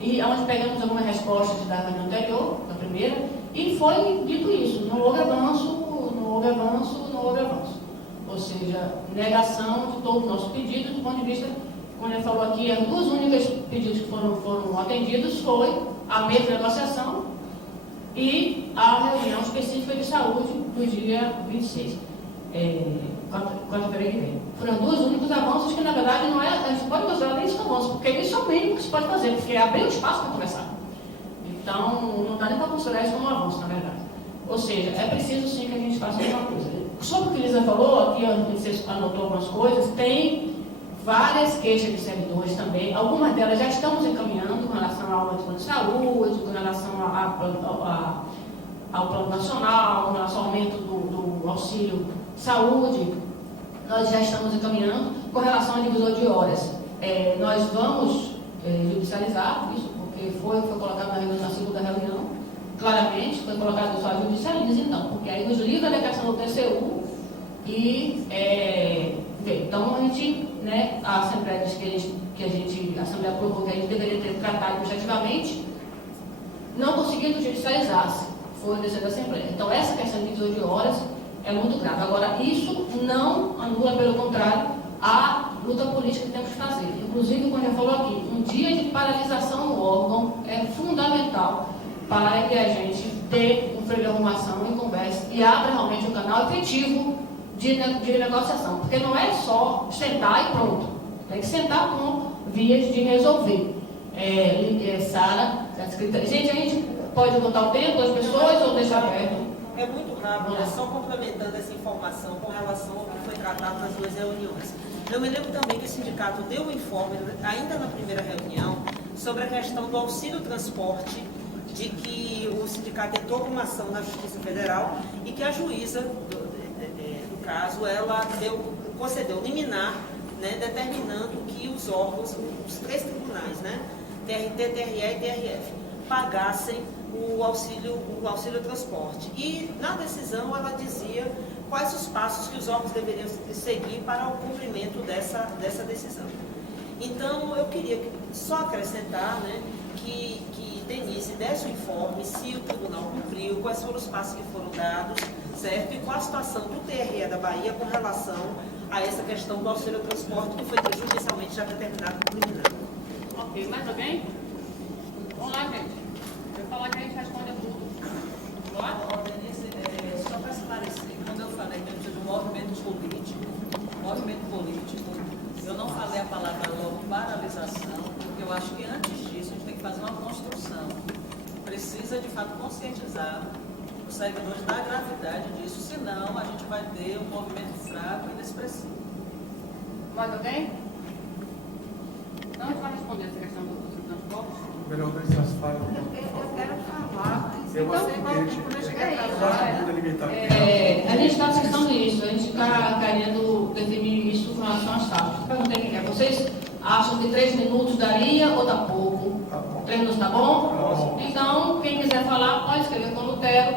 e onde pegamos algumas respostas da reunião anterior, da primeira, e foi dito isso, não houve avanço, não houve avanço, não houve avanço. Ou seja, negação de todo o nosso pedido, do ponto de vista, como ele falou aqui, as duas únicas pedidos que foram atendidos foi a mesma negociação e a reunião específica de saúde do dia 26, quarta-feira que vem. Foram os dois únicos avanços que, na verdade, não é, a gente pode considerar nem isso avanço, porque isso é o mínimo que se pode fazer, porque é abrir o espaço para começar. Então, não dá nem para considerar isso como um avanço, na verdade. Ou seja, é preciso sim que a gente faça alguma coisa. Sobre o que a Lisa falou, aqui você anotou algumas coisas, tem várias queixas de servidores também, algumas delas já estamos encaminhando com relação ao plano de saúde, com relação ao plano nacional, com relação ao aumento do auxílio saúde, nós já estamos encaminhando com relação ao divisor de horas. Nós vamos judicializar isso, porque foi colocado na segunda reunião, claramente, foi colocado só judicializa então, porque aí nos livra da questão do TCU e então a gente, né, a Assembleia diz a Assembleia aprovou que a gente deveria ter tratado objetivamente, não conseguindo judicializar-se, foi o desejo da Assembleia. Então essa questão de divisor de horas é muito grave. Agora, isso não anula, pelo contrário, a luta política que temos que fazer. Inclusive, como já falou aqui, um dia de paralisação no órgão é fundamental para que a gente dê um freio de arrumação e converse e abra realmente um canal efetivo de negociação. Porque não é só sentar e pronto. Tem que sentar com vias de resolver. Sara, gente, a gente pode botar o tempo das pessoas ou deixar aberto? É muito rápido, só complementando essa informação com relação ao que foi tratado nas duas reuniões. Eu me lembro também que o sindicato deu um informe, ainda na primeira reunião, sobre a questão do auxílio transporte, de que o sindicato entrou com uma ação na Justiça Federal e que a juíza, no caso, ela concedeu liminar, né, determinando que os órgãos, os três tribunais, né, TRT, TRE e TRF, pagassem o auxílio transporte. E na decisão ela dizia quais os passos que os órgãos deveriam seguir para o cumprimento dessa decisão. Então eu queria só acrescentar, né, que Denise desse o informe se o tribunal cumpriu, quais foram os passos que foram dados, certo? E qual a situação do TRE da Bahia com relação a essa questão do auxílio transporte que foi judicialmente já determinado por liminar. Ok, mais alguém? Vamos lá, gente. Eu falar que a gente responde a tudo. Bora? Só para esclarecer, quando eu falei que eu preciso de um movimento político, eu não precisa, de fato, conscientizar os servidores da gravidade disso, senão a gente vai ter um movimento fraco e inexpressivo. Mais alguém? Então, a gente vai responder essa questão dos transportes. Vereador Estrasfala. Eu quero falar, mas Eu então, acho quando chegar A gente está discutindo isso, a gente está querendo definir isso com relação às taxas. Perguntei vocês acham que 3 minutos daria ou tá pouco? Tá bom. 3 minutos tá bom? Então, quem quiser falar, pode escrever com o Lutero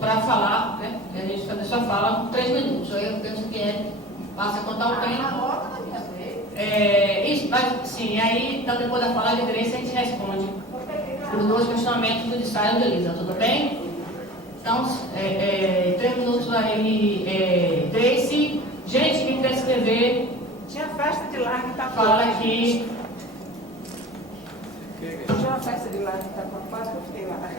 para falar, né? A gente fazer sua fala com 3 minutos. Aí eu penso que passa a contar o tempo. Isso, mas sim, aí então, depois da fala de direito a gente responde os 2 questionamentos do ensaio de Elisa, tudo bem? Então, 3 minutos aí, Tracy. Gente, quem quer escrever, Tinha festa de lá que está fala aqui. Tinha uma festa de lá que está quase que eu fiquei lá.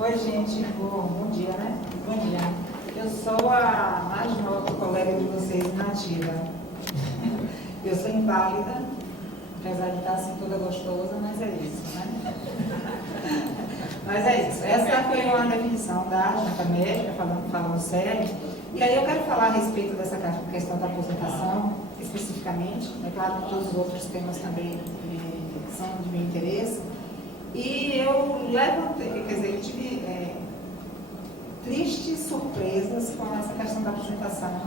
Oi, gente. Bom dia, né? Bom dia. Eu sou a mais nova colega de vocês nativa. Eu sou inválida, apesar de estar assim toda gostosa, mas é isso, né? Mas é isso. Essa foi uma definição da junta médica, falando sério. E aí eu quero falar a respeito dessa questão da aposentação, especificamente. É claro que todos os outros temas também são de meu interesse. E eu levantei, quer dizer, eu tive tristes surpresas com essa questão da aposentação,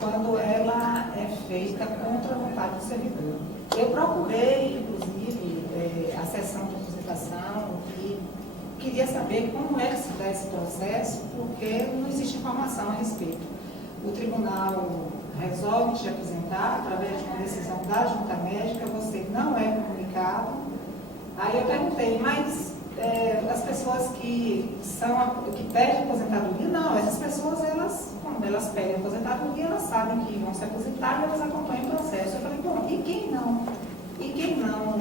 quando ela é feita contra a vontade do servidor. Eu procurei, inclusive, a sessão de aposentação e queria saber como é que se dá esse processo, porque não existe informação a respeito. O tribunal resolve te aposentar através de uma decisão da junta médica, você não é comunicado. Aí eu perguntei, mas as pessoas que pedem aposentadoria, não, essas pessoas, quando elas pedem aposentadoria, elas sabem que vão se aposentar e elas acompanham o processo. Eu falei, bom, e quem não? E quem não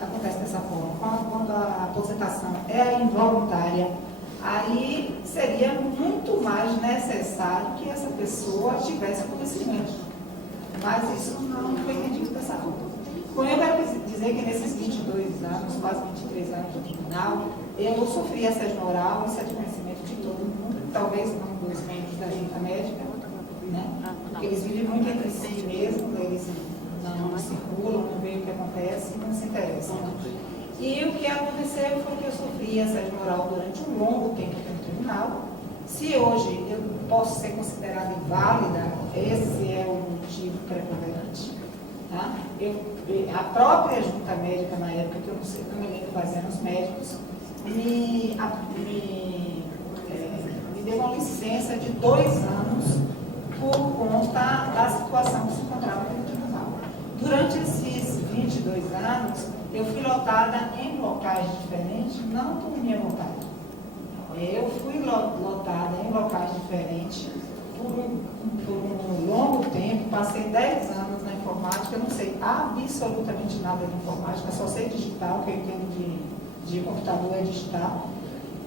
acontece dessa forma? Quando a aposentação é involuntária, aí seria muito mais necessário que essa pessoa tivesse conhecimento. Mas isso não foi entendido dessa forma. Bom, eu quero dizer que nesses 22 anos, quase 23 anos do tribunal, eu sofri assédio moral, isso é de conhecimento de todo mundo, talvez não dos membros da junta médica, né? Porque eles vivem muito entre si mesmo, eles não circulam, não veem o que acontece, não se interessam. E o que aconteceu foi que eu sofri assédio moral durante um longo tempo no tribunal. Se hoje eu posso ser considerada inválida, esse é o motivo preponderante. Tá? A própria junta médica, na época, que eu não sei, não me lembro quais eram os médicos, me deu uma licença de 2 anos por conta da situação que se encontrava no tribunal. Durante esses 22 anos, eu fui lotada em locais diferentes, não por minha vontade. Eu fui lotada em locais diferentes por um longo tempo, passei 10 anos na informática, eu não sei absolutamente nada de informática, só sei digital, o que eu entendo de computador é digital,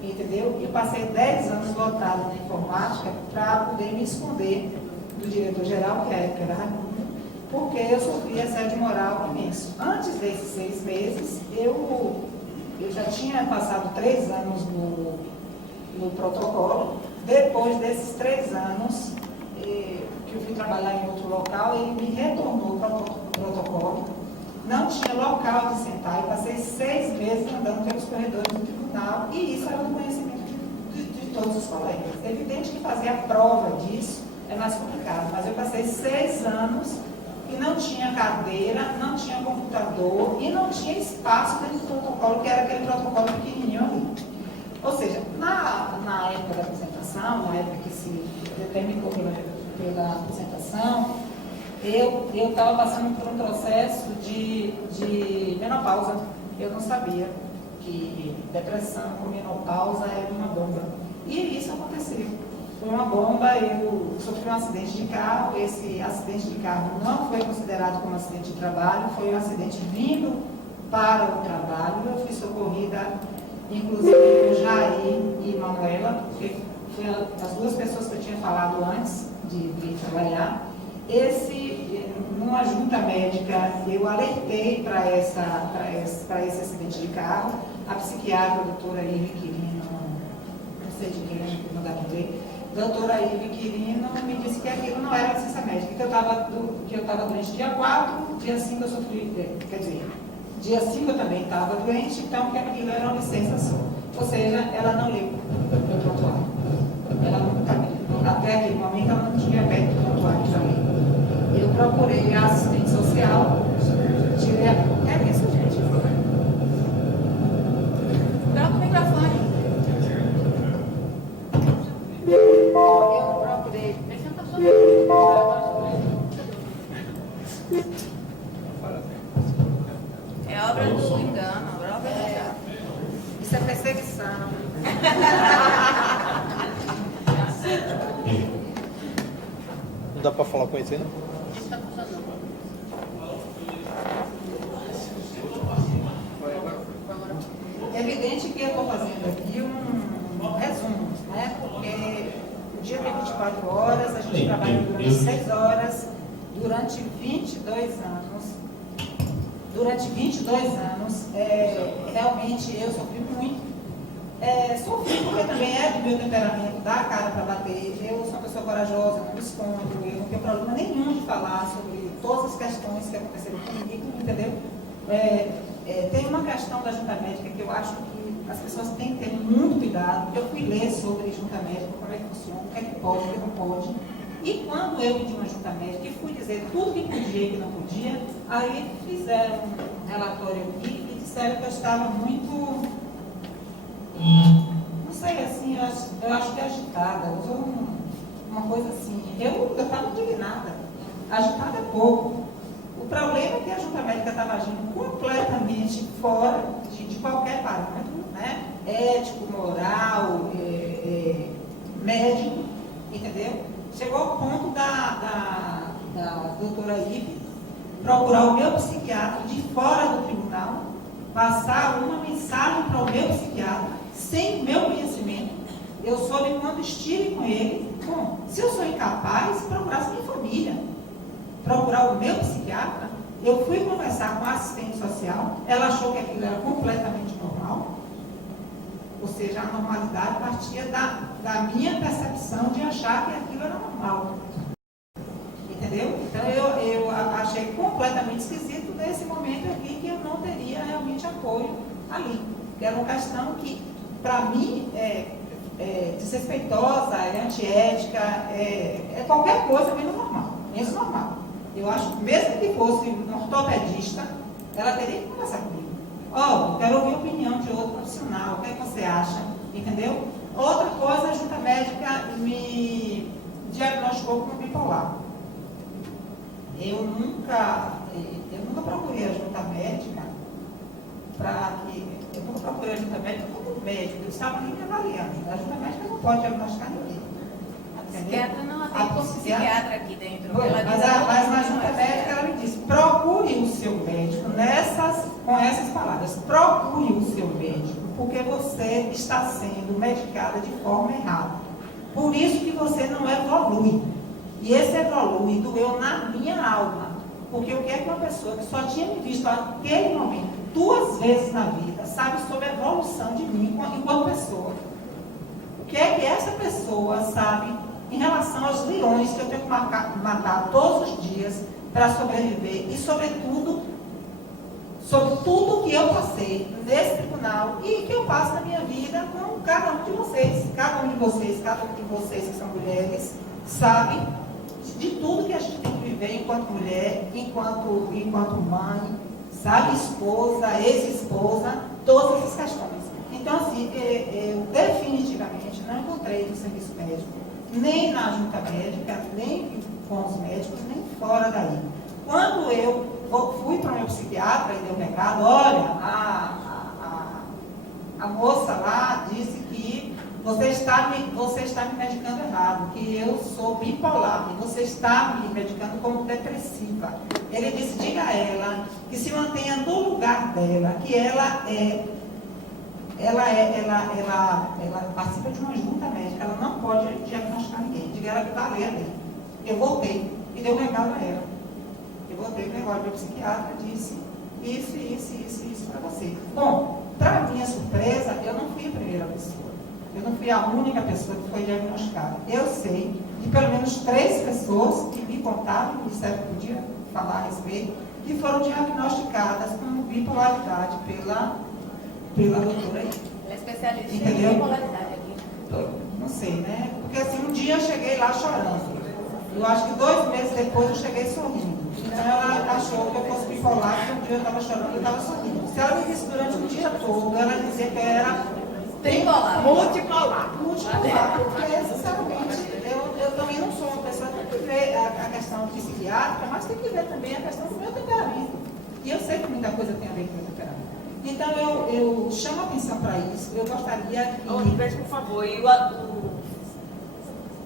entendeu? E passei 10 anos lotada na informática para poder me esconder do diretor-geral, que à época era Raimundo, porque eu sofri assédio moral imenso. Antes desses 6 meses, eu já tinha passado 3 anos no protocolo. Depois desses 3 anos, que eu fui trabalhar em outro local, ele me retornou para o protocolo. Não tinha local de sentar e passei 6 meses andando pelos corredores do tribunal, e isso era do conhecimento de todos os colegas. É evidente que fazer a prova disso é mais complicado, mas eu passei 6 anos e não tinha cadeira, não tinha computador e não tinha espaço dentro do protocolo, que era aquele protocolo pequenininho ali. Ou seja, na época da apresentação, na época que se determinou pela apresentação, eu estava passando por um processo de menopausa. Eu não sabia que depressão com menopausa era uma bomba. E isso aconteceu. Foi uma bomba, eu sofri um acidente de carro. Esse acidente de carro não foi considerado como acidente de trabalho, foi um acidente vindo para o trabalho. Eu fui socorrida, inclusive com Jair e Manuela, porque foram as 2 pessoas que eu tinha falado antes de vir trabalhar. numa junta médica, eu alertei para esse acidente de carro, a psiquiatra, a doutora Ive Quirino, não sei de quem, não dá para ver, doutora Ive Quirino me disse que aquilo não era licença médica, que eu estava doente dia 4, dia 5 eu sofri, quer dizer, dia 5 eu também estava doente, então que aquilo era uma licença só. Ou seja, ela não leu o prontuário. Ela não, até aquele momento ela não tinha aberto o prontuário para ler. Eu procurei a assistente social, tirei a... É isso, gente. Troca o microfone. Eu procurei... É obra do engano, obra do engano. Isso é perseguição. Não dá para falar com eles ainda? É evidente que eu estou fazendo aqui um resumo, né? Porque o dia tem 24 horas, a gente trabalha durante 6 horas, durante 22 anos. Durante 22 anos, realmente eu sofri muito. Sofri porque também é do meu temperamento, dá a cara para bater. Eu sou uma pessoa corajosa, não me escondo, eu não tenho problema nenhum de falar sobre todas as questões que aconteceram comigo, entendeu? Tem uma questão da junta médica que eu acho que as pessoas têm que ter muito cuidado. Eu fui ler sobre junta médica, como é que funciona, o que é que pode, o que não pode. E quando eu pedi uma junta médica e fui dizer tudo que podia e que não podia, aí fizeram um relatório aqui e disseram que eu estava muito, não sei, assim, eu acho que agitada, usou uma coisa assim. Eu estava indignada. Agitada é pouco. O problema é que a junta médica estava agindo completamente fora de qualquer parâmetro, né? Ético, moral, médico, entendeu? Chegou ao ponto da doutora Ive procurar o meu psiquiatra de fora do tribunal, passar uma mensagem para o meu psiquiatra, sem o meu conhecimento. Eu soube quando estive com ele, bom, se eu sou incapaz, procurar minha família. Procurar o meu psiquiatra, eu fui conversar com a assistente social, ela achou que aquilo era completamente normal, ou seja, a normalidade partia da minha percepção de achar que aquilo era normal. Entendeu? Então eu achei completamente esquisito nesse momento aqui que eu não teria realmente apoio ali. Que era uma questão que, para mim, é desrespeitosa, é antiética, é qualquer coisa menos normal. Menos normal. Eu acho que mesmo que fosse um ortopedista, ela teria que conversar comigo. Eu quero ouvir a opinião de outro profissional, o que é que você acha? Entendeu? Outra coisa, a junta médica me diagnosticou como bipolar. Eu nunca procurei a junta médica como médico. Eu estava ali me avaliando. A junta médica não pode diagnosticar ninguém. A psiquiatra não atende como psiquiatra aqui dentro. Mas na junta médica ela me disse, procure o seu médico com essas palavras, procure o seu médico, porque você está sendo medicada de forma errada. Por isso que você não evolui. E esse evolui doeu na minha alma. Porque o que é que uma pessoa que só tinha me visto naquele momento 2 vezes na vida, sabe sobre a evolução de mim enquanto pessoa? O que é que essa pessoa sabe em relação aos leões que eu tenho que matar todos os dias para sobreviver e, sobretudo, sobre tudo que eu passei nesse tribunal e que eu passo na minha vida com cada um de vocês. Cada um de vocês que são mulheres, sabe de tudo que a gente tem que viver enquanto mulher, enquanto mãe, sabe, esposa, ex-esposa, todas essas questões. Então, assim, eu definitivamente não encontrei no serviço médico, nem na junta médica, nem com os médicos, nem fora daí. Quando eu fui para o meu psiquiatra e dei um recado, olha, a moça lá disse que você está me medicando errado, que eu sou bipolar, e você está me medicando como depressiva. Ele disse, diga a ela que se mantenha no lugar dela, que ela participa de uma junta médica, ela não pode diagnosticar ninguém. Diga a ela que está ali. Eu voltei e dei um recado a ela. Eu voltei para o negócio, meu psiquiatra disse isso para você. Bom, para minha surpresa, eu não fui a primeira pessoa. Eu não fui a única pessoa que foi diagnosticada. Eu sei de pelo menos 3 pessoas que me contaram, me disseram que podia falar a respeito, que foram diagnosticadas com bipolaridade pela doutora aí. Ela é especialista Entendeu? em bipolaridade aqui. Não sei, né? Porque assim, um dia eu cheguei lá chorando. Eu acho que 2 meses depois eu cheguei sorrindo. Então ela achou que eu fosse bipolar, porque um dia eu estava chorando e eu estava sorrindo. Se ela me disse durante o dia todo, ela dizia que eu era Tripolar. multipolar, porque sinceramente eu também não sou uma pessoa que tem que ver a questão psiquiátrica, mas tem que ver também a questão do meu temperamento. E eu sei que muita coisa tem a ver com o meu temperamento. Então eu chamo a atenção para isso. Eu gostaria que... Por favor, e o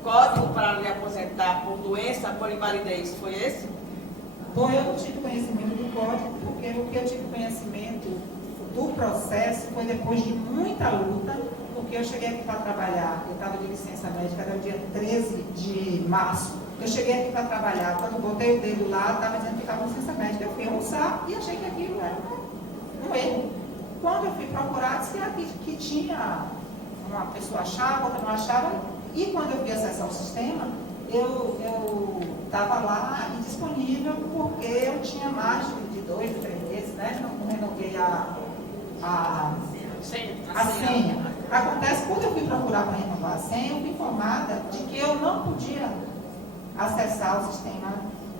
código para lhe aposentar por doença, por invalidez, foi esse? Bom, eu não tive conhecimento do código, porque o que eu tive conhecimento do processo foi depois de muita luta, porque eu cheguei aqui para trabalhar, eu estava de licença médica, era o dia 13 de março. Eu cheguei aqui para trabalhar, quando botei o dedo lá, estava dizendo que estava com licença médica. Eu fui almoçar e achei que aquilo era um erro. Quando eu fui procurar, disse que tinha uma pessoa achava, outra não achava, e quando eu fui acessar o sistema, eu estava lá e disponível, porque eu tinha mais de 2 ou 3 meses, né? Não renovei a senha. Acontece, quando eu fui procurar para renovar a senha, eu fui informada de que eu não podia acessar o sistema,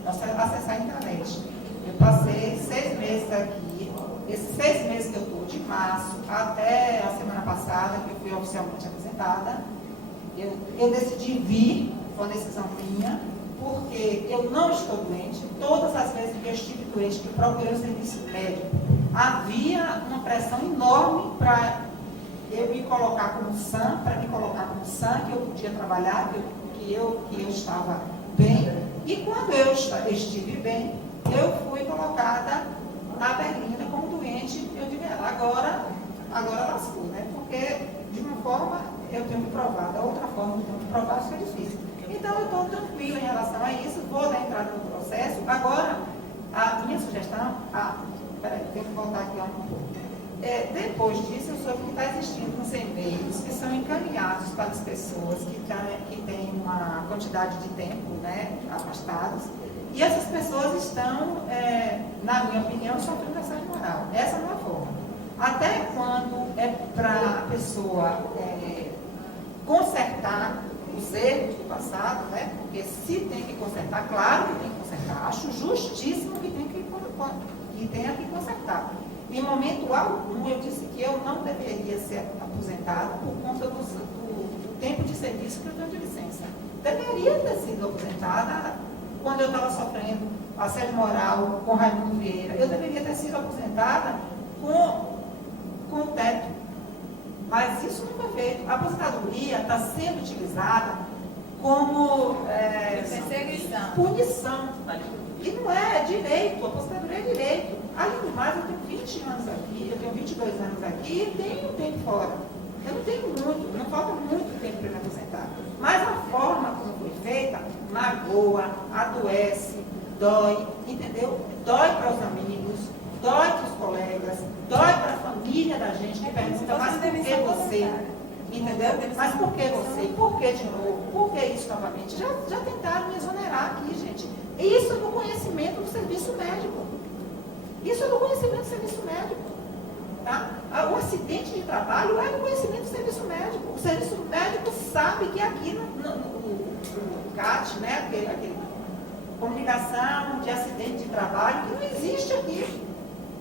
acessar a internet. Eu passei 6 meses aqui, esses 6 meses que eu estou, de março até a semana passada, que eu fui oficialmente apresentada, eu decidi vir, com a decisão minha, porque eu não estou doente. Todas as vezes que eu estive doente, que procurei o serviço médico, havia uma pressão enorme para eu me colocar como sã, que eu podia trabalhar, que eu estava bem. E quando eu estive bem, eu fui colocada na berlinda como doente. Eu digo, agora lascou, né? Porque de uma forma eu tenho que provar, da outra forma eu tenho que provar, isso é difícil. Então eu estou tranquila em relação a isso, vou dar entrada no processo. Agora, a minha sugestão, peraí, tenho que voltar aqui um pouco. Depois disso, eu soube que está existindo uns e-mails que são encaminhados para as pessoas que têm uma quantidade de tempo, né, afastados, e essas pessoas estão, na minha opinião, sofrendo assédio moral. Essa não é a forma. Até quando é para a pessoa consertar os erros do passado, né? Porque se tem que consertar, claro que tem que consertar. Acho justíssimo que tenha que consertar. Em momento algum, eu disse que eu não deveria ser aposentada por conta do tempo de serviço que eu tenho de licença. Deveria ter sido aposentada quando eu estava sofrendo assédio moral com Raimundo Vieira. Eu deveria ter sido aposentada com o teto. Mas isso não foi feito. A aposentadoria está sendo utilizada como punição. E não é direito, a aposentadoria é direito. Além do mais, eu tenho 20 anos aqui, eu tenho 22 anos aqui e tenho tempo fora. Eu não tenho muito, não falta muito tempo para me aposentar. Mas a forma como foi feita, magoa, adoece, dói, entendeu? Dói para os amigos, dói para os colegas, dói para a família da gente que pergunta, mas por que você? Entendeu? Mas por que você? Por que de novo? Por que isso novamente? Já tentaram me exonerar aqui, gente. Isso é do conhecimento do serviço médico. Isso é do conhecimento do serviço médico. Tá? O acidente de trabalho é do conhecimento do serviço médico. O serviço médico sabe que aqui no CAT, né, aquele comunicação de acidente de trabalho, que não existe aqui.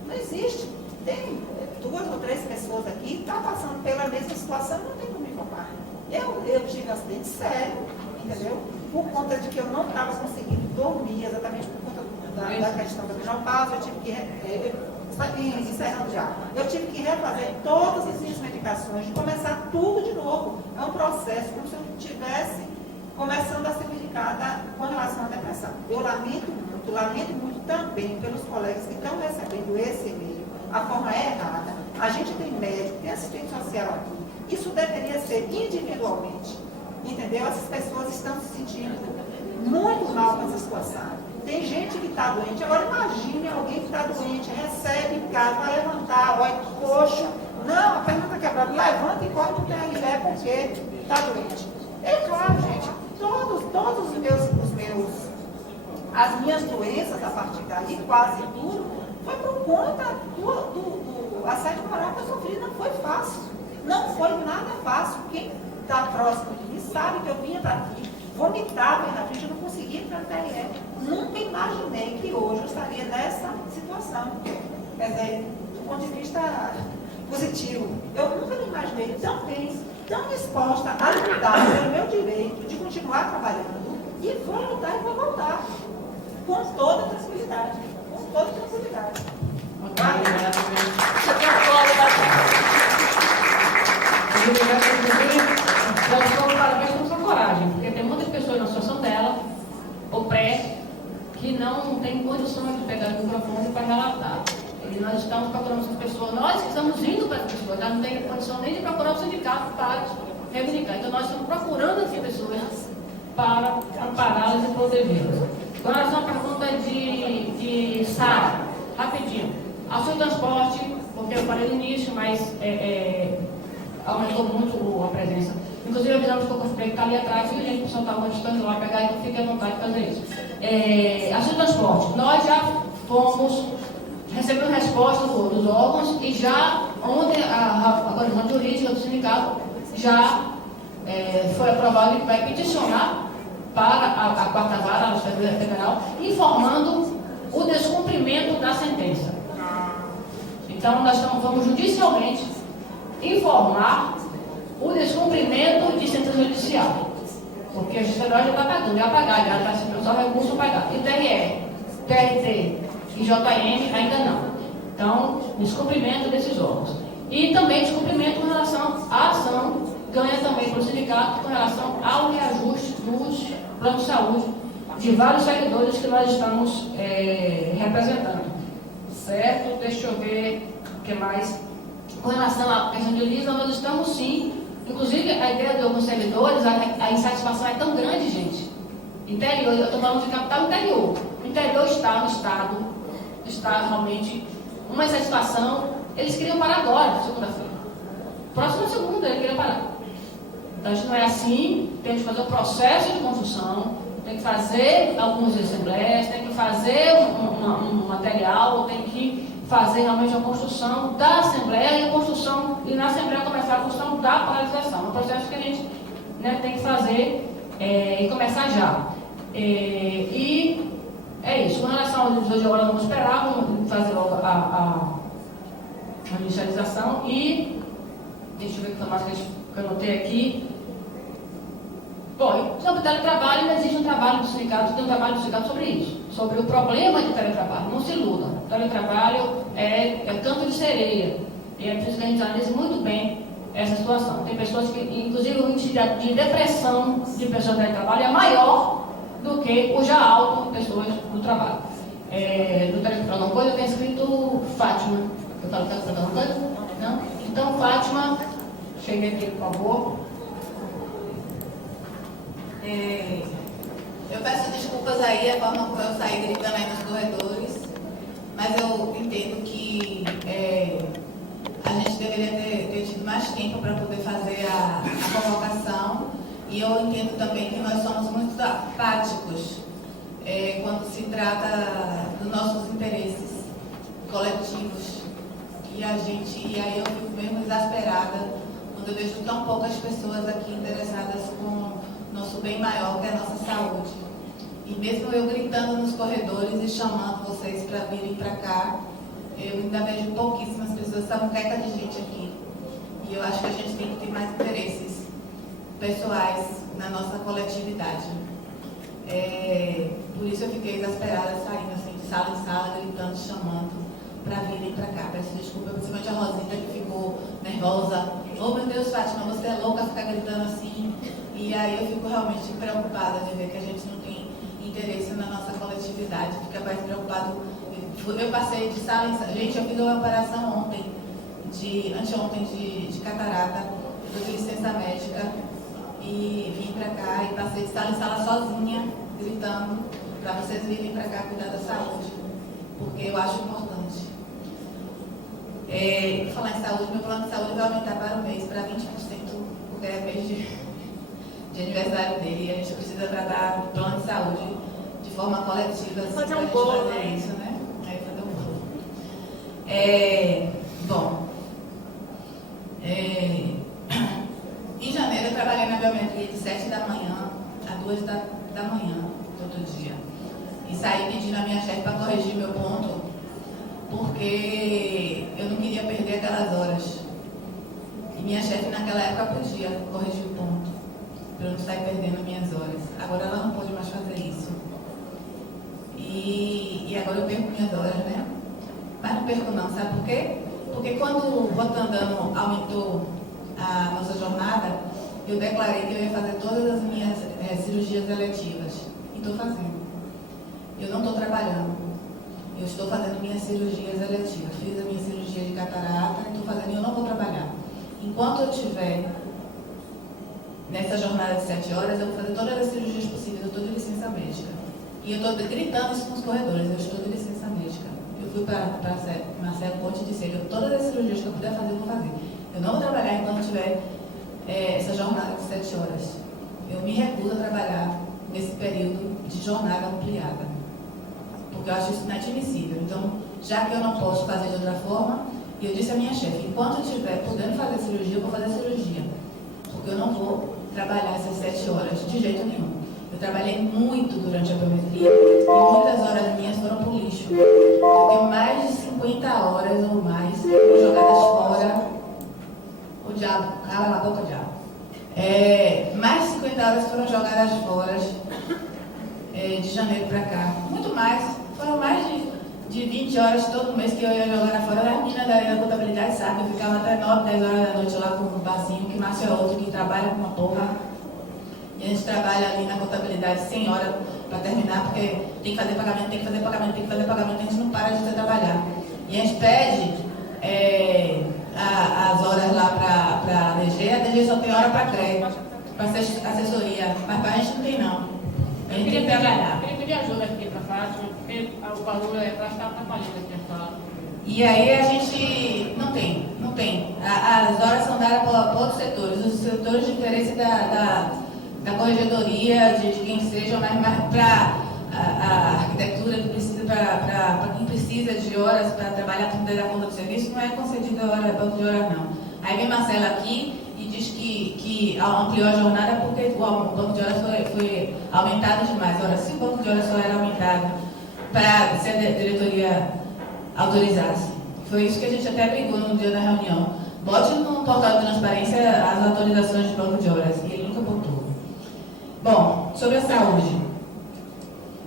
Não existe. Tem 2 ou 3 pessoas aqui que estão passando pela mesma situação, não tem como informar. Eu tive um acidente sério, entendeu? Por conta de que eu não estava conseguindo dormir, exatamente por conta da questão da menopausa, eu tive que, encerrando já, eu tive que refazer todas as minhas medicações, de começar tudo de novo. É um processo, como se eu estivesse começando a ser medicada com relação à depressão. Eu lamento muito também pelos colegas que estão recebendo esse e-mail. A forma é errada. A gente tem médico, tem assistente social aqui. Isso deveria ser individualmente. Entendeu? Essas pessoas estão se sentindo muito mal com essa situação. Tem gente que está doente. Agora imagine alguém que está doente, recebe em casa, vai levantar, olha, coxo. Não, a perna está quebrada, levanta e corre no TRE porque está doente. É claro, gente, todos as minhas doenças a partir daí, quase tudo, foi por conta do assédio moral que eu sofri. Não foi fácil. Não foi nada fácil. Quem está próximo de mim sabe que eu vinha para aqui, vomitava aí na frente, eu não conseguia entrar no TRE. Nunca imaginei que hoje eu estaria nessa situação. Quer dizer, do ponto de vista positivo, eu nunca me imaginei tão bem, tão disposta a lutar pelo meu direito de continuar trabalhando e vou lutar e vou voltar. Com toda tranquilidade. Com toda tranquilidade. Parabéns pela sua coragem, porque tem muitas pessoas na situação dela, ou pré, que não tem condição de pegar o microfone para relatar. E nós estamos procurando essas pessoas, nós que estamos indo para as pessoas, elas não têm condição nem de procurar o sindicato para reivindicar. Então nós estamos procurando essas pessoas para ampará-las e protegê-las. Agora essa é uma pergunta de Sara, rapidinho. Assunto transporte, porque eu falei no início, mas aumentou muito a presença. Inclusive avisamos que o Cofre está ali atrás, e a gente precisa estar registrando lá, pegar, então fique à vontade de fazer isso. Assunto transporte, nós já recebemos resposta dos órgãos e já ontem a organização jurídica do sindicato já foi aprovado que vai peticionar para a quarta vara, a Justiça Federal, informando o descumprimento da sentença. Então, nós vamos judicialmente informar o descumprimento de sentença judicial. Porque a Justiça Federal já está pagando, já pagar, já está sendo só recurso a pagar. E TRE, TRT e JM ainda não. Então, descumprimento desses órgãos. E também descumprimento com relação à ação, ganha também para o sindicato com relação ao reajuste dos planos de saúde de vários servidores que nós estamos representando. Certo? Deixa eu ver o que mais. Com relação à questão de Lisa, nós estamos sim. Inclusive, a ideia de alguns servidores, a insatisfação é tão grande, gente. Interior, eu estou falando de capital interior. O interior está no estado, está realmente uma insatisfação. Eles queriam parar agora, segunda-feira. Próxima segunda, eles queriam parar. Então, a gente não é assim, tem que fazer um processo de construção, tem que fazer algumas assembleias, tem que fazer um material, tem que fazer realmente a construção da Assembleia e na Assembleia começar a construção da paralisação. É um processo que a gente tem que fazer e começar já. E é isso. Com relação aos hoje agora vamos esperar, vamos fazer logo a inicialização e deixa eu ver o que mais que eu anotei aqui. Bom, sobre o teletrabalho, ainda existe um trabalho do sindicato, tem um trabalho do sindicato sobre isso, sobre o problema de teletrabalho. Não se iluda. O teletrabalho é canto de sereia. E é preciso que a gente analise muito bem essa situação. Tem pessoas que, inclusive, o índice de depressão de pessoas do teletrabalho é maior do que o já alto de pessoas do trabalho. Do teletrabalho, uma coisa, eu tenho escrito Fátima. Eu falo que está escrito alguma coisa? Não? Então, Fátima, cheguei aqui, por favor. Eu peço desculpas aí, a forma como eu saí gritando aí nos corredores, mas eu entendo que a gente deveria ter tido mais tempo para poder fazer a convocação, e eu entendo também que nós somos muito apáticos quando se trata dos nossos interesses coletivos, e aí eu fico mesmo exasperada quando eu vejo tão poucas pessoas aqui interessadas com nosso bem maior, que é a nossa saúde. E mesmo eu gritando nos corredores e chamando vocês para virem para cá, eu ainda vejo pouquíssimas pessoas, essa muqueca de gente aqui. E eu acho que a gente tem que ter mais interesses pessoais na nossa coletividade. Por isso eu fiquei exasperada, saindo assim, de sala em sala, gritando, chamando para virem para cá. Peço desculpa, principalmente a Rosita, que ficou nervosa. Oh, meu Deus, Fátima, você é louca ficar gritando assim. E aí eu fico realmente preocupada de ver que a gente não tem interesse na nossa coletividade, fica mais preocupado. Eu passei de sala em sala. Gente, eu fiz uma operação anteontem de catarata, eu fiz licença médica e vim pra cá e passei de sala em sala sozinha, gritando, para vocês virem para cá cuidar da saúde, porque eu acho importante. Falar em saúde, meu plano de saúde vai aumentar para o mês para 20%, porque é mês de aniversário dele e a gente precisa tratar o plano de saúde de forma coletiva, assim, Fazer para a um gente bolo, fazer né? isso, né? Fazer um bolo. Bom, em janeiro eu trabalhei na biometria de 7 da manhã a 2 da manhã, todo dia. E saí pedindo a minha chefe para corrigir meu ponto, porque eu não queria perder aquelas horas. E minha chefe naquela época podia corrigir o ponto, para eu não sair perdendo minhas horas. Agora ela não pode mais fazer isso. E agora eu perco minhas horas, né? Mas não perco não, sabe por quê? Porque quando o Rotandano aumentou a nossa jornada, eu declarei que eu ia fazer todas as minhas cirurgias eletivas. E estou fazendo. Eu não estou trabalhando. Eu estou fazendo minhas cirurgias eletivas. Fiz a minha cirurgia de catarata, estou fazendo e eu não vou trabalhar. Enquanto eu estiver nessa jornada de 7 horas, eu vou fazer todas as cirurgias possíveis. Eu estou de licença médica. E eu estou gritando isso nos corredores. Eu estou de licença médica. Eu fui para Marcelo Ponte e disse: todas as cirurgias que eu puder fazer, eu vou fazer. Eu não vou trabalhar enquanto tiver essa jornada de 7 horas. Eu me recuso a trabalhar nesse período de jornada ampliada, porque eu acho isso inadmissível. Então, já que eu não posso fazer de outra forma, eu disse à minha chefe: enquanto eu estiver podendo fazer cirurgia, eu vou fazer cirurgia, porque eu não vou trabalhar essas 7 horas de jeito nenhum. Eu trabalhei muito durante a biometria e muitas horas minhas foram para o lixo. Eu tenho mais de 50 horas ou mais jogadas fora. O diabo, cala na boca, diabo. Mais de 50 horas foram jogadas fora de janeiro para cá. Muito mais. Foram mais de 20 horas todo mês que eu ia jogar fora. As meninas da contabilidade sabem, eu ficava até 9, 10 horas da noite lá com o Bacinho, que Márcio é outro que trabalha com uma porra. E a gente trabalha ali na contabilidade 100 horas para terminar, porque tem que fazer pagamento, tem que fazer pagamento, tem que fazer pagamento, a gente não para de trabalhar. E a gente pede as horas lá para a DG só tem hora para crédito, para assessoria, mas para a gente não tem não. A gente tem que trabalhar. Eu queria pedir ajuda aqui para a Fátima, porque o barulho está atrapalhando aqui a fala. E aí a gente não tem. As horas são dadas por outros setores, os setores de interesse da corregedoria, de quem seja, mas para a arquitetura, que precisa para quem precisa de horas para trabalhar por dar conta do serviço, não é concedida banco de horas não. Aí vem Marcela aqui e diz que ampliou a jornada porque o banco de horas foi aumentado demais. Ora, se o banco de horas só era aumentado para se a diretoria autorizasse, foi isso que a gente até brigou no dia da reunião. Bote no portal de transparência as autorizações de banco de horas, e ele nunca botou. Bom, sobre a saúde,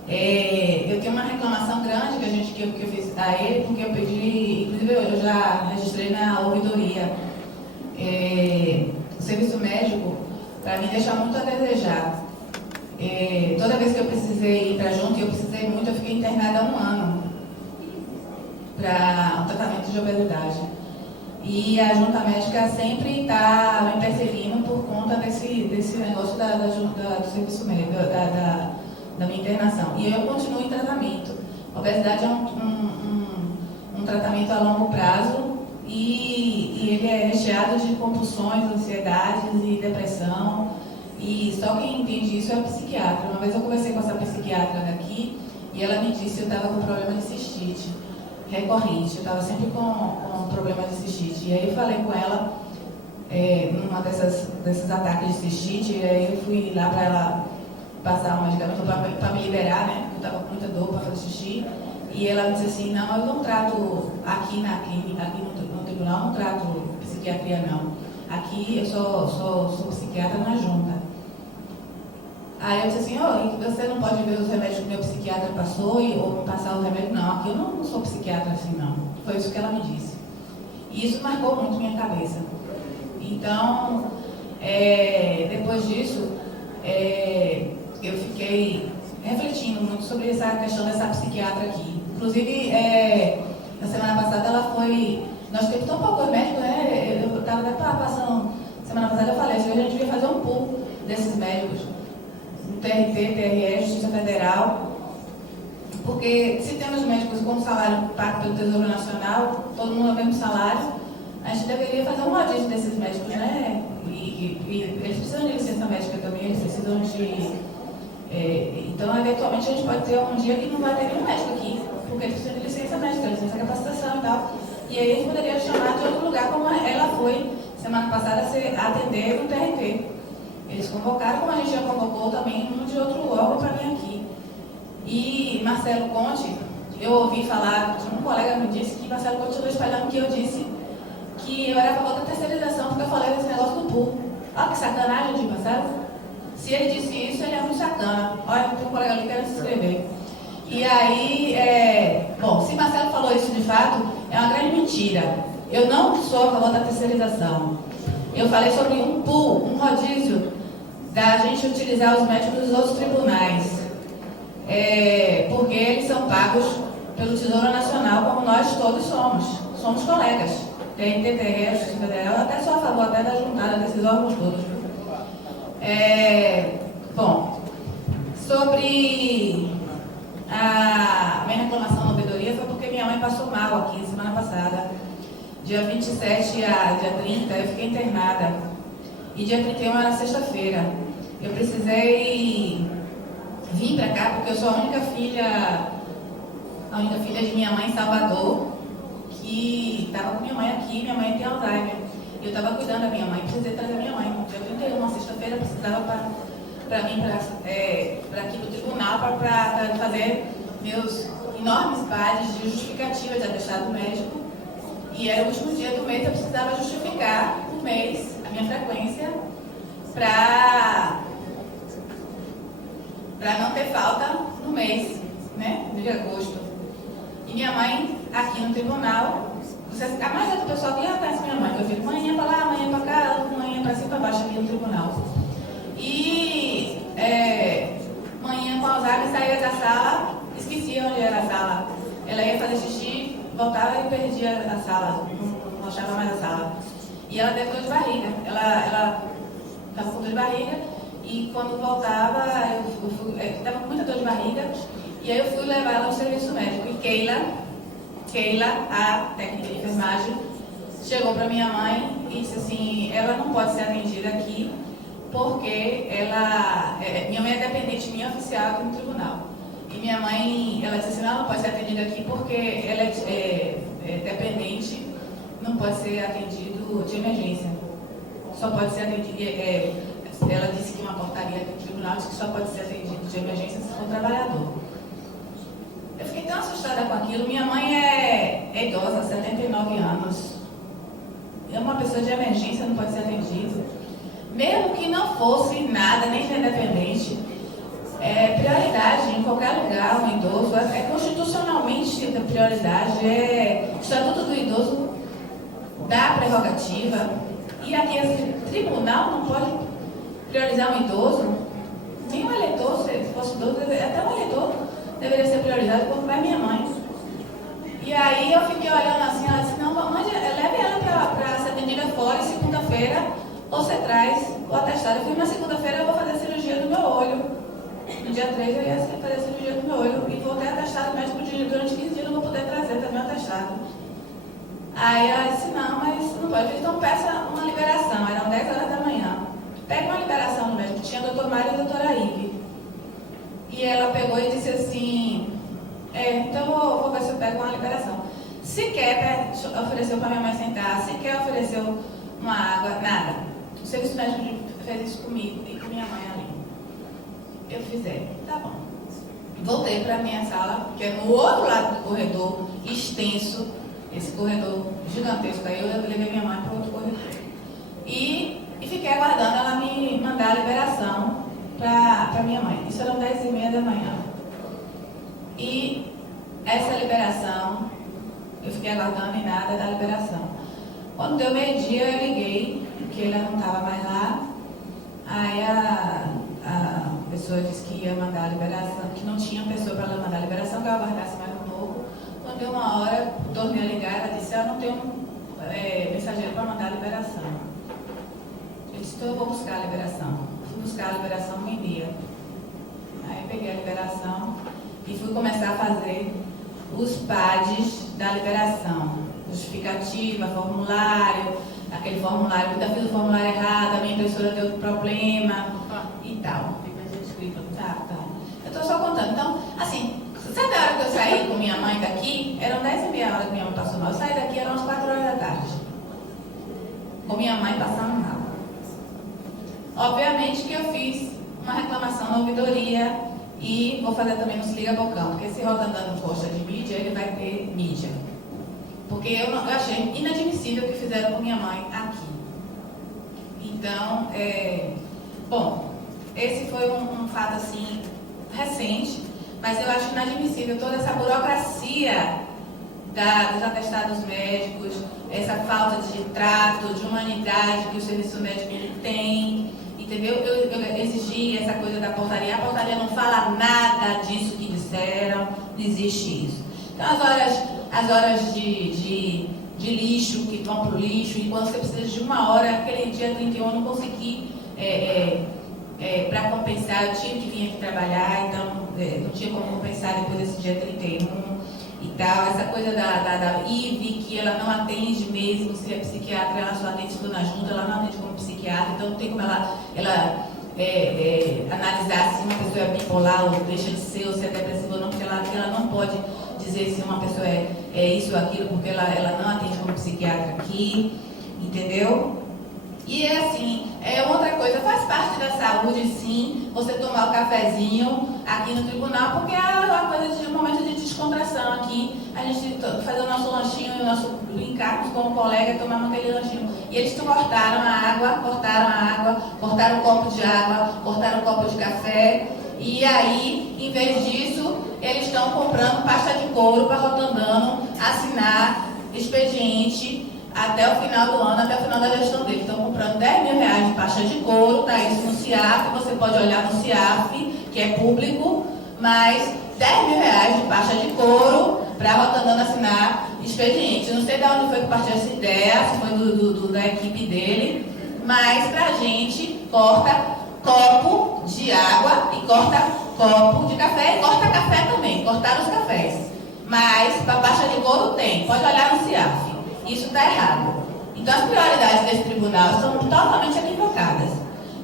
eu tenho uma reclamação grande que eu fiz a ele, porque eu pedi, inclusive eu já registrei na ouvidoria. O serviço médico, para mim, deixa muito a desejar. Toda vez que eu precisei ir para junto, e eu precisei muito, eu fiquei internada 1 ano para um tratamento de obesidade. E a junta médica sempre está me perseguindo por conta desse negócio do serviço médico, da minha internação. E eu continuo em tratamento. A obesidade é um tratamento a longo prazo e ele é recheado de compulsões, ansiedades e depressão. E só quem entende isso é o psiquiatra. Uma vez eu conversei com essa psiquiatra daqui e ela me disse que eu estava com problema de cistite recorrente, eu estava sempre com problema de cistite. E aí eu falei com ela, numa desses ataques de cistite, e aí eu fui lá para ela passar um medicamento para me liberar, né? Eu estava com muita dor para fazer xixi. E ela me disse assim: não, eu não trato aqui na clínica, aqui no tribunal, não trato psiquiatria não. Aqui eu sou psiquiatra na junta. Aí eu disse assim: você não pode ver os remédios que meu psiquiatra passou ou me passar os remédios? Não, aqui eu não sou psiquiatra assim não. Foi isso que ela me disse. E isso marcou muito minha cabeça. Então, depois disso, eu fiquei refletindo muito sobre essa questão dessa psiquiatra aqui. Inclusive, na semana passada ela foi... Nós temos tão poucos médicos, né? Eu estava até passando... Semana passada eu falei, a gente devia fazer um pool desses médicos. No TRT, TRE, Justiça Federal, Porque se temos médicos com salário pago pelo Tesouro Nacional, todo mundo é o mesmo salário, a gente deveria fazer um rodízio desses médicos, né? E eles precisam de licença médica também, eles precisam de... então, eventualmente, a gente pode ter um dia que não vai ter nenhum médico aqui, porque eles precisam de licença médica, licença de capacitação e tal. E aí a gente poderia chamar de outro lugar, como ela foi semana passada atender no TRT. Eles convocaram, como a gente já convocou também um de outro órgão para vir aqui. E Marcelo Conte, eu ouvi falar, um colega me disse que Marcelo Conte estava espalhando que eu disse que eu era a favor da terceirização, porque eu falei desse negócio do pool. Olha que sacanagem de Marcelo. Se ele disse isso, ele é muito sacana. Olha, tem um colega ali querendo se inscrever. E aí, bom, se Marcelo falou isso de fato, é uma grande mentira. Eu não sou a favor da terceirização. Eu falei sobre um pool, um rodízio, da gente utilizar os médicos dos outros tribunais. Porque eles são pagos pelo Tesouro Nacional, como nós todos somos. Somos colegas. TRT, Justiça Federal, eu até sou a favor até da juntada desses órgãos todos. Bom, sobre a minha reclamação na ouvidoria foi porque minha mãe passou mal aqui semana passada. Dia 27 a dia 30 eu fiquei internada. E dia 31 era sexta-feira. Eu precisei vir para cá porque eu sou a única filha de minha mãe em Salvador, que estava com minha mãe aqui. Minha mãe tem Alzheimer. Eu estava cuidando da minha mãe, precisei trazer minha mãe. Dia 31, uma sexta-feira, precisava para vir para aqui do tribunal para fazer meus enormes pares de justificativa de atestado médico. E era o último dia do mês, eu precisava justificar o mês, a minha frequência, para não ter falta no mês, né, de agosto. E minha mãe, aqui no tribunal, a maioria do pessoal que já conhece minha mãe, que eu fico manhã para lá, manhã para cá, manhã para cima para baixo aqui no tribunal. E manhã com Alzheimer saía da sala, esquecia onde era a sala. Ela ia fazer xixi, voltava e perdia a sala, não achava mais a sala. E ela teve dor de barriga, ela estava com dor de barriga e quando voltava, eu estava com muita dor de barriga e aí eu fui levar ela ao serviço médico. E Keila, a técnica de enfermagem, chegou para minha mãe e disse assim, ela não pode ser atendida aqui porque minha mãe é dependente minha oficial aqui no tribunal. E minha mãe, ela disse assim, ela não pode ser atendida aqui porque ela é dependente, não pode ser atendido de emergência. Só pode ser atendido, ela disse que uma portaria aqui no tribunal disse que só pode ser atendido de emergência se for trabalhador. Eu fiquei tão assustada com aquilo. Minha mãe é idosa, 79 anos. É uma pessoa de emergência, não pode ser atendida. Mesmo que não fosse nada, nem ser independente, prioridade em qualquer lugar, um idoso, é constitucionalmente da prioridade, o Estatuto do Idoso dá prerrogativa. E aqui, esse tribunal não pode priorizar um idoso, nem um eleitor, se fosse idoso, até um eleitor deveria ser priorizado, porque vai minha mãe. E aí eu fiquei olhando assim, ela disse, não, mande, leve ela para ser atendida fora e segunda-feira você traz o atestado. Eu falei, na segunda-feira eu vou fazer a cirurgia do meu olho. No dia 3 eu ia fazer a cirurgia do meu olho e vou ter atestado médico durante 15 dias, não vou poder trazer também o atestado. Aí ela disse, não, mas não pode. Então peça uma liberação, eram 10 horas da manhã. Pega uma liberação no médico, tinha o Dr. Mário e a doutora Ive. E ela pegou e disse assim, então eu vou ver se eu pego uma liberação. Sequer ofereceu para minha mãe sentar, sequer ofereceu uma água, nada. O serviço médico fez isso comigo e com minha mãe ali. Eu fiz, tá bom. Voltei para a minha sala, que é no outro lado do corredor, extenso, esse corredor gigantesco. Aí eu levei minha mãe para outro corredor. E fiquei aguardando ela me mandar a liberação para minha mãe. Isso eram 10h30 da manhã. E essa liberação, eu fiquei aguardando e nada da liberação. Quando deu meio-dia, eu liguei, porque ela não estava mais lá. Aí a pessoa disse que ia mandar a liberação, que não tinha pessoa para mandar a liberação, que eu aguardasse mais um pouco. Quando deu uma hora, tornei a ligar, ela disse, eu não tenho mensageiro para mandar a liberação. Eu disse, então eu vou buscar a liberação. Fui buscar a liberação meio-dia. Aí peguei a liberação e fui começar a fazer os PADs da liberação, justificativa, formulário, aquele formulário, ainda fiz o formulário errado, a minha impressora deu problema e tal. Tá. Eu estou só contando. Então, assim, sabe a hora que eu saí com minha mãe daqui? Eram 10h30 horas que minha mãe passou mal. Eu saí daqui, eram umas 4 horas da tarde. Com minha mãe passando mal. Obviamente que eu fiz uma reclamação na ouvidoria e vou fazer também no Se Liga Bocão, porque se Roda andando posta de mídia, ele vai ter mídia. Porque eu achei inadmissível o que fizeram com minha mãe aqui. Então, bom, esse foi um fato assim recente, mas eu acho inadmissível toda essa burocracia dos atestados médicos, essa falta de trato, de humanidade que o serviço médico tem, entendeu? Eu exigi essa coisa da portaria. A portaria não fala nada disso que disseram, não existe isso. Então, as horas de lixo, que vão para o lixo, e quando você precisa de 1 hora, aquele dia 31 eu não consegui, para compensar, eu tinha que vir aqui trabalhar, então não tinha como compensar depois desse dia 31 e tal. Essa coisa da IVE, que ela não atende mesmo, se é psiquiatra, ela só atende tudo na junta, ela não atende como psiquiatra, então não tem como ela analisar se uma pessoa é bipolar ou deixa de ser, ou se é depressiva ou não, porque ela não pode dizer se uma pessoa é isso ou aquilo, porque ela não atende como psiquiatra aqui, entendeu? E assim, outra coisa, faz parte da saúde, sim, você tomar o cafezinho aqui no tribunal, porque é uma coisa de um momento de descontração aqui, a gente fazer o nosso lanchinho, brincarmos com o colega, tomar aquele lanchinho. E eles cortaram a água, cortaram o copo de água, cortaram o copo de café, e aí, em vez disso, eles estão comprando pasta de couro para Rotandano assinar expediente até o final do ano, até o final da gestão dele. Estão comprando R$10.000 de pasta de couro, tá isso no CIAF, você pode olhar no CIAF, que é público, mas R$10.000 de pasta de couro para Rotandano assinar expediente. Não sei de onde foi que partiu essa ideia, se foi da equipe dele, mas pra gente corta copo de água e corta copo de café, e corta café também, cortaram os cafés. Mas para pasta de couro tem, pode olhar no CIAF. Isso está errado. Então as prioridades desse tribunal são totalmente equivocadas.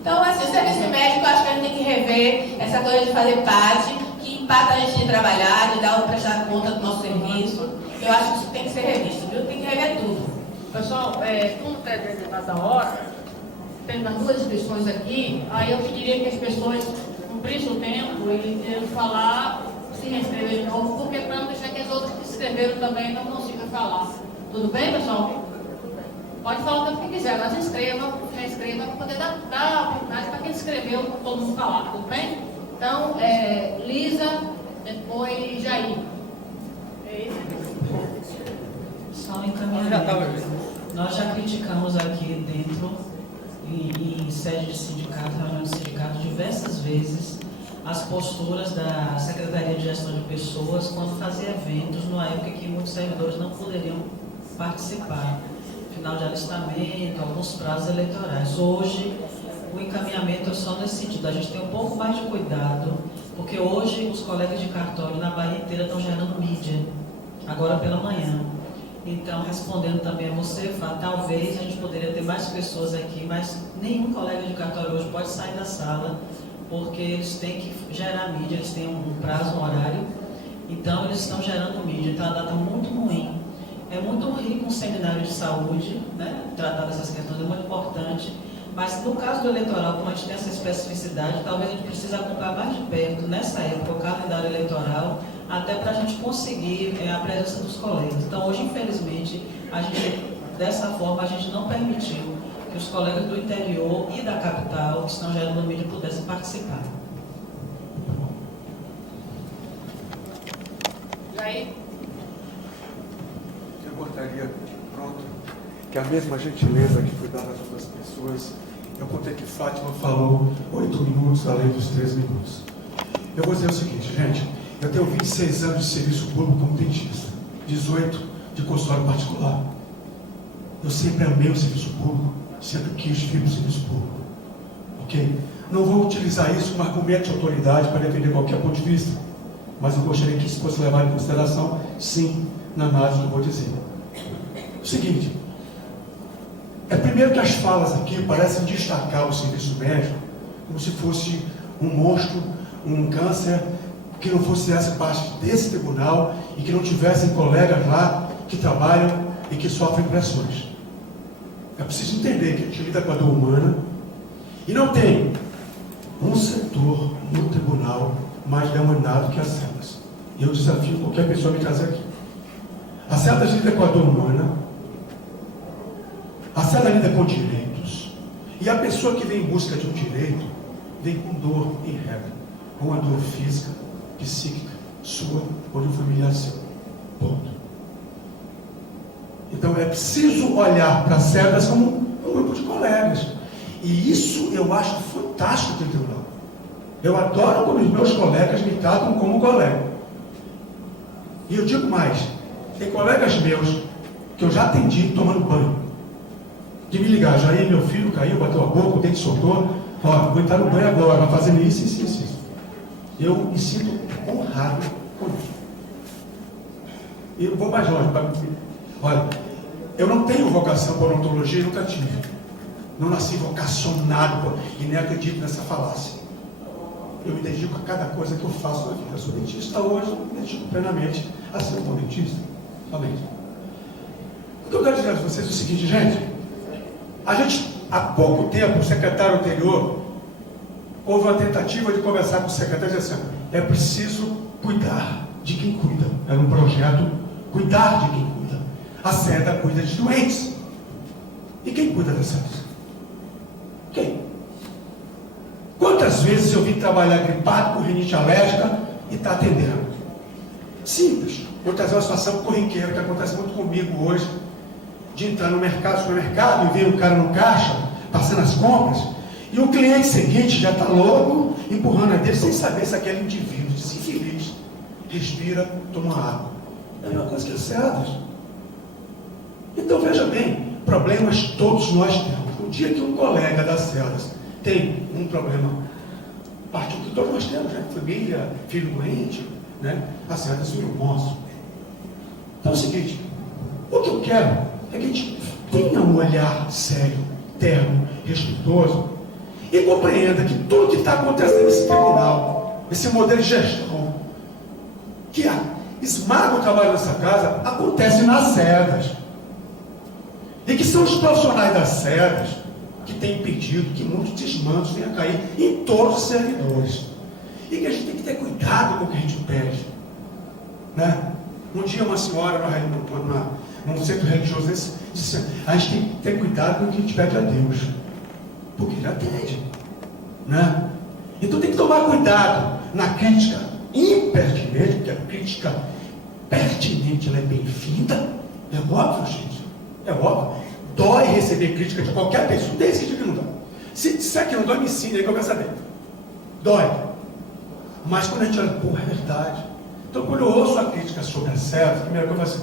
Então, assim, o serviço médico, eu acho que a gente tem que rever essa coisa de fazer parte, que empata a gente de trabalhar, de prestar conta do nosso serviço. Eu acho que isso tem que ser revisto, viu? Tem que rever tudo. Pessoal, como está dentro da hora, tem as 2 inscrições aqui, aí eu pediria que as pessoas cumprissem o tempo e falar, se reinscrever de novo, porque para não deixar que as outras que se inscreveram também não consigam falar. Tudo bem, pessoal? Pode falar o tempo que quiser, mas se inscreva para poder dar oportunidade para quem se inscreveu, para todo mundo falar, tudo bem? Então, Lisa, depois Jair. Só um encaminhamento. Nós já criticamos aqui dentro, em sede de sindicato, reunião de sindicato, diversas vezes, as posturas da Secretaria de Gestão de Pessoas quando fazia eventos, numa época que muitos servidores não poderiam participar, final de alistamento, alguns prazos eleitorais. Hoje, o encaminhamento é só nesse sentido, a gente tem um pouco mais de cuidado, porque hoje os colegas de cartório na Bahia inteira estão gerando mídia, agora pela manhã. Então, respondendo também a você, talvez a gente poderia ter mais pessoas aqui, mas nenhum colega de cartório hoje pode sair da sala, porque eles têm que gerar mídia, eles têm um prazo, um horário, então eles estão gerando mídia. Então, a data muito ruim. É muito rico um seminário de saúde, né? Tratar dessas questões é muito importante, mas no caso do eleitoral, como a gente tem essa especificidade, talvez a gente precise acompanhar mais de perto, nessa época, o calendário eleitoral, até para a gente conseguir a presença dos colegas. Então, hoje, infelizmente, dessa forma, a gente não permitiu que os colegas do interior e da capital, que estão gerando mídia, pudessem participar. Jair? Eu gostaria, pronto, que a mesma gentileza que foi dada às outras pessoas, eu contei que Fátima falou 8 minutos além dos 3 minutos. Eu vou dizer o seguinte, gente, eu tenho 26 anos de serviço público como dentista, 18 de consultório particular. Eu sempre amei o serviço público, sempre quis vir para o serviço público. Ok? Não vou utilizar isso como argumento de autoridade para defender qualquer ponto de vista. mas eu gostaria que isso fosse levado em consideração, sim, na análise que eu vou dizer. O seguinte, primeiro que as falas aqui parecem destacar o serviço médico como se fosse um monstro, um câncer, que não fizesse parte desse tribunal e que não tivessem colegas lá que trabalham e que sofrem pressões. É preciso entender que a gente lida com a dor humana e não tem um setor no tribunal mais demandado que as celas. E eu desafio qualquer pessoa a me trazer aqui. A cela lida com a dor humana, a cela lida com direitos, e a pessoa que vem em busca de um direito vem com dor em regra, com uma dor física, psíquica, sua ou de um familiar seu. Ponto. Então é preciso olhar para as celas como um grupo de colegas. E isso eu acho fantástico do tribunal. Eu adoro quando os meus colegas me tratam como colega. E eu digo mais, tem colegas meus que eu já atendi tomando banho. De me ligar, Jair, meu filho caiu, bateu a boca, o dente soltou, ó, vou entrar no banho agora, vai fazendo isso. Eu me sinto honrado com isso. E eu vou mais longe. Olha, eu não tenho vocação para odontologia, nunca tive. Não nasci vocacionado e nem acredito nessa falácia. Eu me dedico a cada coisa que eu faço na vida. Eu sou dentista hoje, me dedico plenamente a ser um bom dentista. Somente. O que eu quero dizer a vocês é o seguinte, gente. Há pouco tempo, o secretário anterior, houve uma tentativa de conversar com o secretário e dizer assim, é preciso cuidar de quem cuida. Era um projeto, cuidar de quem cuida. A SEDA cuida de doentes. E quem cuida das SEDAs? Quem? Quantas vezes eu vim trabalhar gripado com rinite alérgica e está atendendo? Simples. Vou trazer uma situação corriqueira que acontece muito comigo hoje, de entrar no mercado, supermercado, e ver um cara no caixa, passando as compras, e o cliente seguinte já está louco, empurrando a dele, sem saber se aquele indivíduo, infeliz, respira, toma água. É a mesma coisa que as SEDAs. Então veja bem, problemas todos nós temos. O dia que um colega das SEDAs tem um problema, partiu que todos nós temos, né? Família, filho doente, né? As SEDAs viram o nosso. Então é o seguinte, o que eu quero é que a gente tenha um olhar sério, terno, respeitoso, e compreenda que tudo que está acontecendo nesse tribunal, esse modelo de gestão, que esmaga o trabalho dessa casa, acontece nas SEDAs. E que são os profissionais das SEDAs que têm impedido que muitos desmandos venham a cair em todos os servidores. E que a gente tem que ter cuidado com o que a gente pede. Né? Um dia uma senhora num centro religioso disse, a gente tem que ter cuidado com o que a gente pede a Deus. Porque Ele atende. Né? Então tem que tomar cuidado na crítica impertinente, porque a crítica pertinente ela é bem-vinda. É óbvio, gente. É óbvio. Dói receber crítica de qualquer pessoa. Não tem esse dia que não dói. Se disser que não dói, me ensina aí que eu quero saber. Dói. Mas quando a gente olha, porra, é verdade. Então quando eu ouço a crítica sobre a SEDAs, a primeira coisa é assim,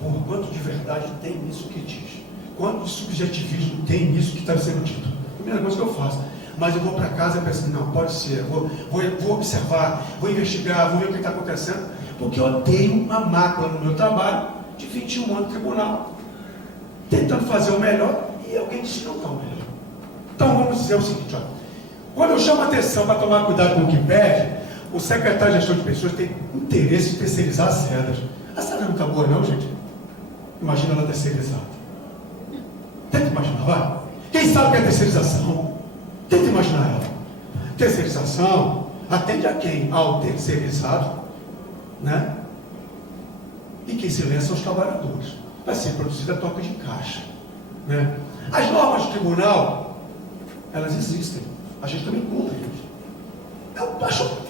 porra, quanto de verdade tem nisso que diz? Quanto de subjetivismo tem nisso que está sendo dito? Primeira coisa que eu faço. Mas eu vou para casa e penso, não, pode ser, vou observar, vou investigar, vou ver o que está acontecendo, porque eu tenho uma mácula no meu trabalho de 21 anos de tribunal, tentando fazer o melhor, e alguém diz que não está o melhor. Então vamos dizer o seguinte, ó, quando eu chamo a atenção para tomar cuidado com o que pede, o secretário de gestão de pessoas tem interesse em terceirizar as SEDAs. A SEDA não está boa não, gente? Imagina ela terceirizada. Tenta imaginar, vai. Quem sabe o que é terceirização? Tenta imaginar ela. Terceirização atende a quem? Ao terceirizado, né? E quem se lê são os trabalhadores. Vai ser produzida a toque de caixa, né? As normas do tribunal, elas existem. A gente também cumpre.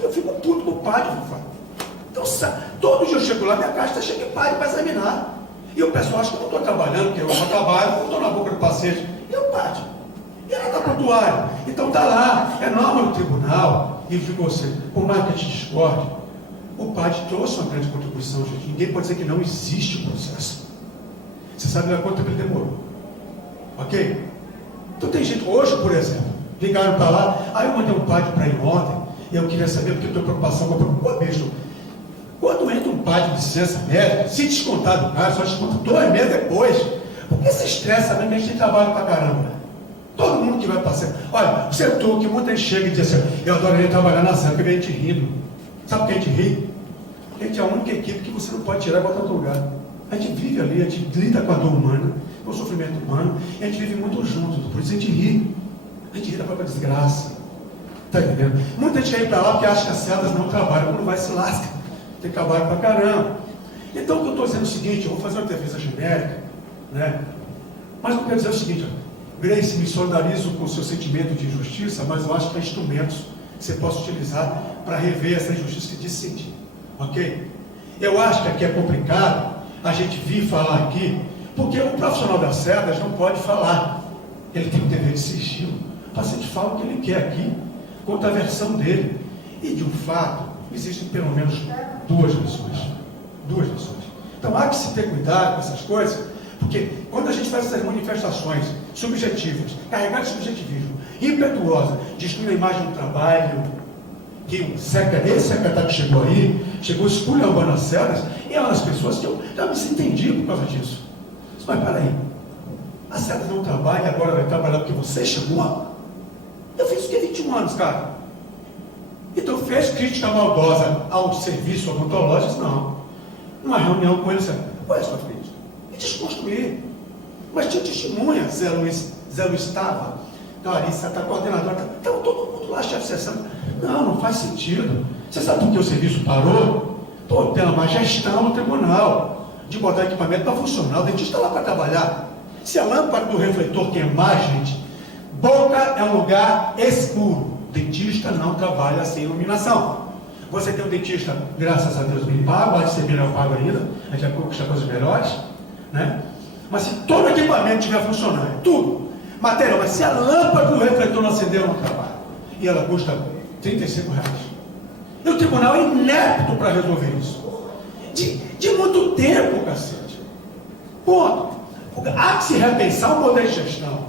Eu fico puto com o padre, então todo dia eu chego lá, minha caixa está cheia de padre para examinar. E o pessoal acha que eu não estou trabalhando, porque eu não trabalho, eu estou na boca do paciente. E o padre? E ela está prontuário. Então está lá, é norma do tribunal. E digo você, por mais que a gente discorde, o padre trouxe uma grande contribuição, gente. Ninguém pode dizer que não existe o processo. Você sabe lá quanto tempo ele demorou. Ok? Então tem gente, hoje, por exemplo, ligaram para lá, aí eu mandei um padre para ir ontem, e eu queria saber, porque eu tenho preocupação com a bicho. pede licença médica, se descontar do cara, só desconta 2 meses depois. Porque esse estresse, sabendo que a gente tem trabalho pra caramba. Todo mundo que vai passar. Olha, o setor que muita gente chega e diz assim, eu adoraria trabalhar na SEMP, porque a gente rindo. Sabe por que a gente ri? Porque a gente é a única equipe que você não pode tirar e botar em outro lugar. A gente vive ali, a gente lida com a dor humana, com o sofrimento humano, e a gente vive muito junto, por isso a gente ri. A gente ri da própria desgraça. Tá entendendo? Muita gente quer ir para lá porque acha que as cedas não trabalham, quando vai se lasca. Tem trabalho pra caramba. Então o que eu estou dizendo é o seguinte, eu vou fazer uma defesa genérica, né? Mas o que eu quero dizer é o seguinte, Grace, me solidarizo com o seu sentimento de injustiça, mas eu acho que há instrumentos que você possa utilizar para rever essa injustiça que diz sentir. Ok? Eu acho que aqui é complicado a gente vir falar aqui, porque o profissional das sedas não pode falar. Ele tem o dever de sigilo. O paciente fala o que ele quer aqui, contra a versão dele. E de um fato, existem pelo menos 2 pessoas. 2 pessoas. Então há que se ter cuidado com essas coisas, porque quando a gente faz essas manifestações subjetivas, carregadas de subjetivismo, impetuosa, destruindo a imagem do trabalho, que esse secretário que chegou aí, chegou esculhambando as cedas, e é uma das pessoas que eu já me entendi por causa disso. Mas peraí, a cedas não trabalha e agora vai trabalhar porque você chegou? Eu fiz o que 21 anos, cara. Então fez crítica maldosa ao serviço odontológico? Não. Numa reunião com ele, qual é a sua crítica? E desconstruir. Mas tinha testemunha, Zé Luiz estava, Clarissa está coordenadora, estava todo mundo lá, chefe de sessão. Não faz sentido. Você sabe por que o serviço parou? Pela má gestão no tribunal, de botar equipamento para funcionar, o dentista está lá para trabalhar. Se a lâmpada do refletor queimar, gente, boca é um lugar escuro. Dentista não trabalha sem iluminação. Você tem um dentista, graças a Deus, bem pago, pode ser melhor pago ainda, a gente vai conquistar coisas melhores, né? Mas se todo equipamento estiver funcionando, tudo, material, mas se a lâmpada do refletor não acender, não trabalha. E ela custa R$35. E o tribunal é inepto para resolver isso. De muito tempo, cacete. Ponto. Há que se repensar o modelo de gestão.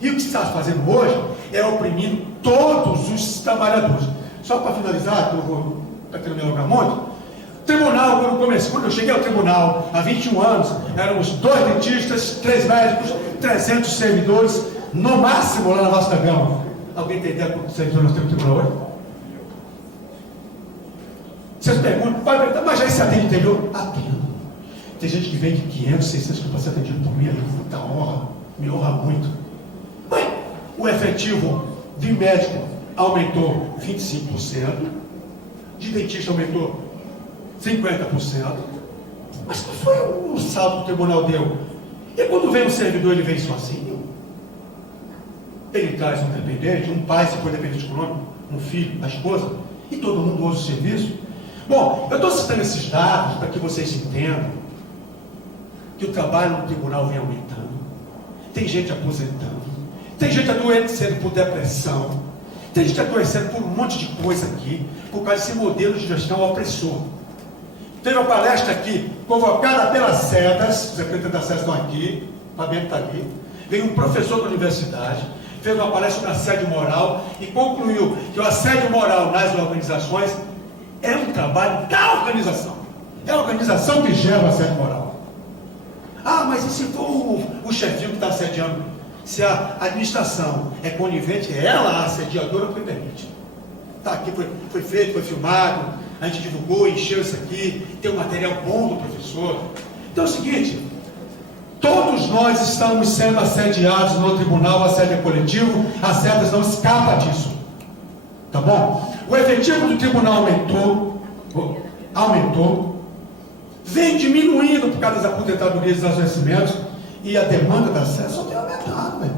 E o que se está fazendo hoje é oprimindo todos os trabalhadores. Só para finalizar, que eu vou querendo me alongar muito. Tribunal, quando eu cheguei ao tribunal há 21 anos, éramos 2 dentistas, 3 médicos, 300 servidores, no máximo lá na Vasta Gama. Alguém tem ideia quantos servidores nós temos no tribunal hoje? Vocês perguntam, mas já esse atende interior? Atendo. Tem gente que vem de 500, 600 que pode ser atendido por mim, muita honra, me honra muito. Mas o efetivo de médico aumentou 25%, de dentista aumentou 50%. Mas qual foi o saldo que o tribunal deu? E quando vem um servidor, ele vem sozinho? Ele traz um dependente, um pai, se for dependente econômico, um filho, a esposa, e todo mundo usa o serviço. Bom, eu estou citando esses dados para que vocês entendam que o trabalho no tribunal vem aumentando. Tem gente aposentando, tem gente adoecendo por depressão, tem gente adoecendo por um monte de coisa aqui, por causa desse modelo de gestão opressor. Teve uma palestra aqui, convocada pelas sedas, os secretários das sedas estão aqui, o Fabiano está aqui, veio um professor da universidade, fez uma palestra sobre assédio moral e concluiu que o assédio moral nas organizações é um trabalho da organização. É a organização que gera o assédio moral. Ah, mas e se for o chefinho que está assediando? Se a administração é conivente, é ela a assediadora que permite. Está aqui, foi feito, foi filmado, a gente divulgou, encheu isso aqui, tem um material bom do professor. Então é o seguinte, todos nós estamos sendo assediados no tribunal, o assédio é coletivo, as sedas não escapam disso. Tá bom? O efetivo do tribunal aumentou, vem diminuindo por causa das aposentadorias e dos adoecimentos, e a demanda da sede só tem aumentado, velho.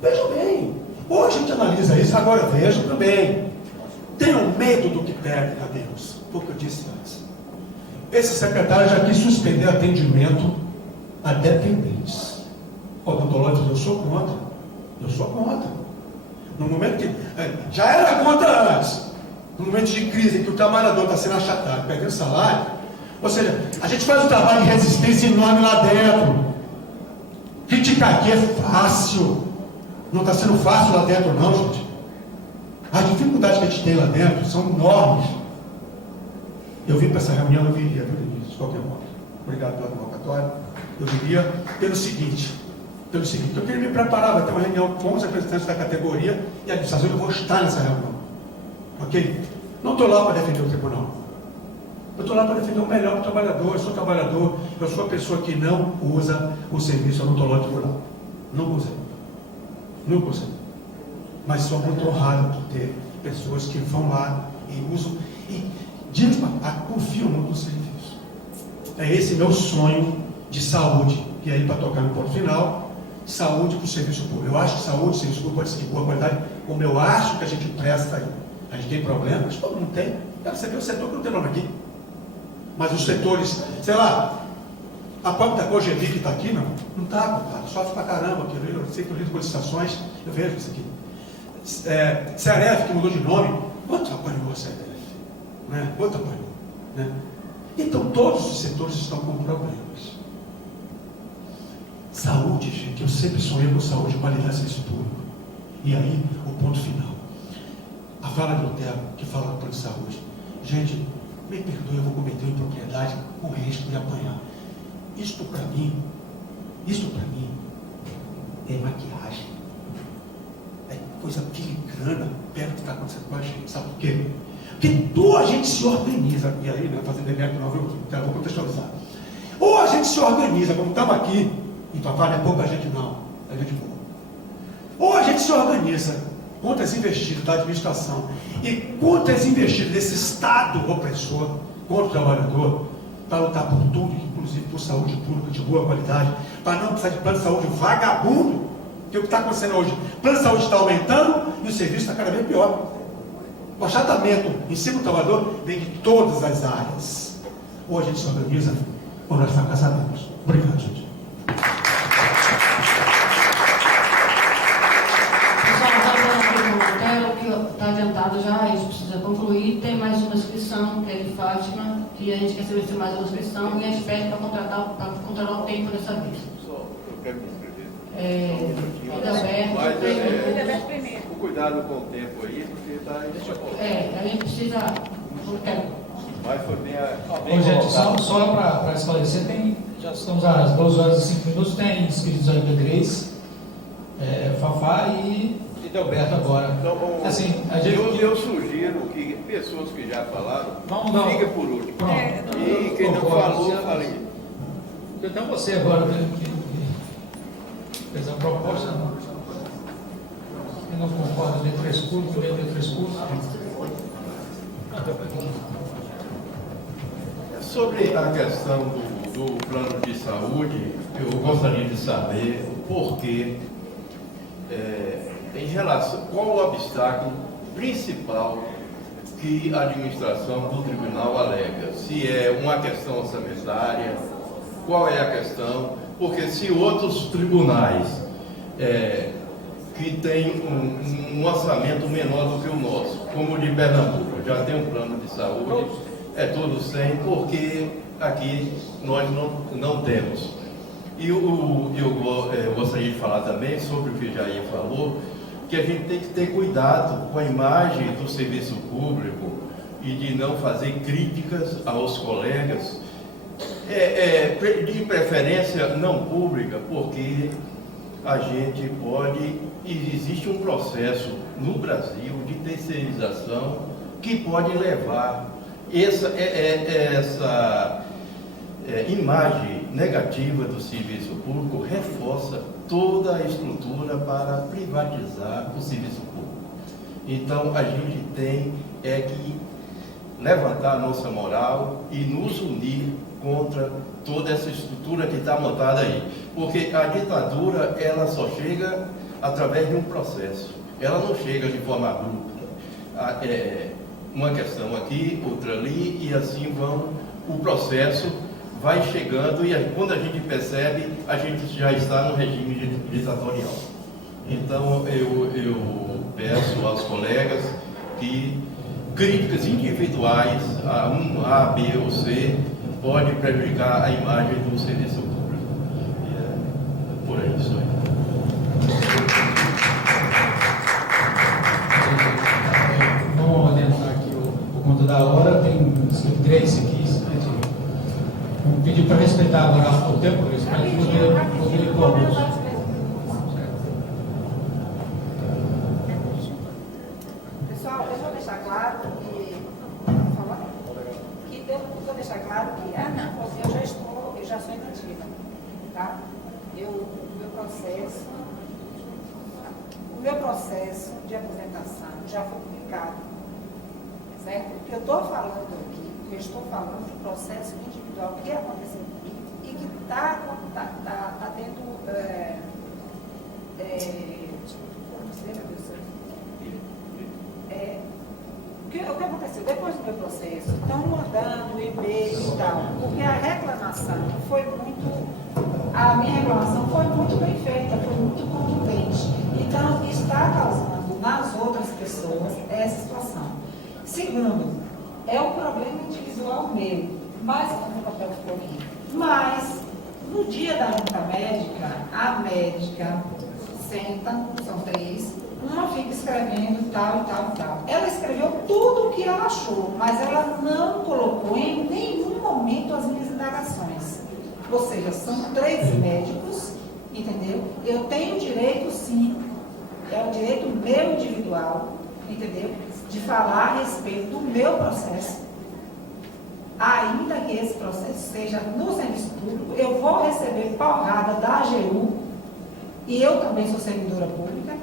Vejam bem, hoje a gente analisa isso, agora vejam também. Tenham medo do que perdem a Deus, foi o que eu disse antes. Esse secretário já quis suspender atendimento a dependentes. Odontológicos, eu sou contra. No momento que. Já era contra antes. No momento de crise em que o trabalhador está sendo achatado, perdendo salário. Ou seja, a gente faz um trabalho de resistência enorme lá dentro. Criticar aqui é fácil. Não está sendo fácil lá dentro, não, gente. As dificuldades que a gente tem lá dentro são enormes. Eu vim para essa reunião, eu viria, de qualquer modo. Obrigado pela convocatória. Eu viria pelo seguinte, eu queria me preparar para ter uma reunião com os representantes da categoria e a administração, eu vou estar nessa reunião. Ok? Não estou lá para defender o tribunal. Eu estou lá para defender o melhor para o trabalhador. Eu sou trabalhador, eu sou a pessoa que não usa o serviço odontológico. Não usei. Nunca usei. Mas sou muito honrado por ter pessoas que vão lá e usam e confiam muito no serviço. É esse meu sonho de saúde. E aí, para tocar no ponto final, saúde para o serviço público. Eu acho que saúde e serviço público pode ser de boa qualidade, como eu acho que a gente presta aí. A gente tem problemas, todo mundo tem. Você vê o setor que não tem nome aqui. Mas os setores, sei lá, a própria Cogevi que está aqui, não está, coitado, sofre pra caramba, que eu sei que eu lido com licitações, eu vejo isso aqui. Ceref, que mudou de nome, quanto apanhou a Ceref? Né? Quanto apanhou? Né? Então todos os setores estão com problemas. Saúde, gente, eu sempre sonhei com saúde, qualidade e serviço público. E aí, o ponto final. A fala de Lutero, que fala do plano de saúde. Gente, me perdoe, eu vou cometer uma impropriedade com risco de apanhar. Isto para mim é maquiagem. É coisa filigrana perto do que está acontecendo com a gente. Sabe por quê? Porque a gente se organiza, e aí, né, fazendo demérito não, eu vou contextualizar. Ou a gente se organiza, como estamos aqui, e papai não é pouca gente não, é gente boa. Ou a gente se organiza contra as investidas da administração e contra as investidas desse Estado opressor, contra o trabalhador, para lutar por tudo, inclusive por saúde pública de boa qualidade, para não precisar de plano de saúde vagabundo, que é o que está acontecendo hoje. O plano de saúde está aumentando e o serviço está cada vez pior. O achatamento em cima do trabalhador vem de todas as áreas. Ou a gente se organiza, ou nós fracassaremos. Obrigado, gente. Está adiantado já, a gente precisa concluir. Tem mais uma inscrição, que é de Fátima, e a gente quer saber se tem mais uma inscrição e a gente pede para controlar o tempo dessa vez. Eu quero me inscrever. Adalberto primeiro. Com cuidado com o tempo aí, porque está aí. A gente precisa. Mas foi bem. Bom, gente, só para esclarecer, já estamos às 2 horas e 5 minutos, tem inscritos ainda Grace, Fafá e Delberto agora. Então, assim, eu sugiro que pessoas que já falaram, fica por último. Pronto. E quem não falou, fale. Então você agora, que fez a proposta, que não concorda de 3 cursos, de 3 cursos. Sobre a questão do plano de saúde, eu gostaria de saber o porquê, em relação, qual o obstáculo principal que a administração do tribunal alega. Se é uma questão orçamentária, qual é a questão, porque se outros tribunais que têm um orçamento menor do que o nosso, como o de Pernambuco, já tem um plano de saúde, é tudo 100, porque aqui nós não temos. E eu gostaria de falar também sobre o que Jair falou, que a gente tem que ter cuidado com a imagem do serviço público e de não fazer críticas aos colegas, de preferência não pública, porque a gente pode, existe um processo no Brasil de terceirização que pode levar essa imagem negativa do serviço público, reforça toda a estrutura para privatizar o serviço público. Então a gente tem que levantar a nossa moral e nos unir contra toda essa estrutura que está montada aí. Porque a ditadura, ela só chega através de um processo. Ela não chega de forma abrupta. Uma questão aqui, outra ali, e assim o processo vai chegando e quando a gente percebe, a gente já está no regime ditatorial. Então eu peço aos colegas que críticas individuais a B ou C pode prejudicar a imagem do serviço público. Por aí, isso aí. Vamos adentrar aqui por conta da hora, tem 3 pedir para respeitar agora o tempo, para a gente poder ir para o almoço. Pessoal, eu vou deixar claro que eu já sou inativa, tá? O meu processo de aposentação já foi publicado, certo? O que eu estou falando aqui, eu estou falando do processo individual que aconteceu comigo e que está tendo o que aconteceu depois do meu processo? Estão mandando e-mail e tal, porque a minha reclamação foi muito bem feita, foi muito contundente. Então, está causando nas outras pessoas essa situação. Segundo, é um problema individual meu, mas no papel ficou aqui. Mas, no dia da junta médica, a médica senta, são 3, uma fica escrevendo tal e tal e tal. Ela escreveu tudo o que ela achou, mas ela não colocou em nenhum momento as minhas indagações. Ou seja, são 3 médicos, entendeu? Eu tenho direito, sim, é um direito meu individual, entendeu? De falar a respeito do meu processo. Ainda que esse processo seja no serviço público, eu vou receber porrada da AGU, e eu também sou servidora pública,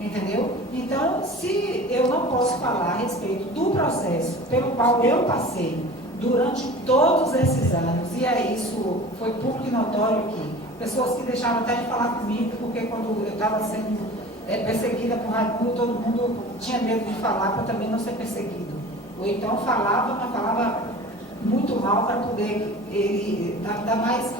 entendeu? Então, se eu não posso falar a respeito do processo pelo qual eu passei durante todos esses anos, e isso foi público e notório aqui, pessoas que deixaram até de falar comigo, porque quando eu estava sendo perseguida por Raimundo, todo mundo tinha medo de falar para também não ser perseguido. Ou então falava, mas falava muito mal para poder ele dar mais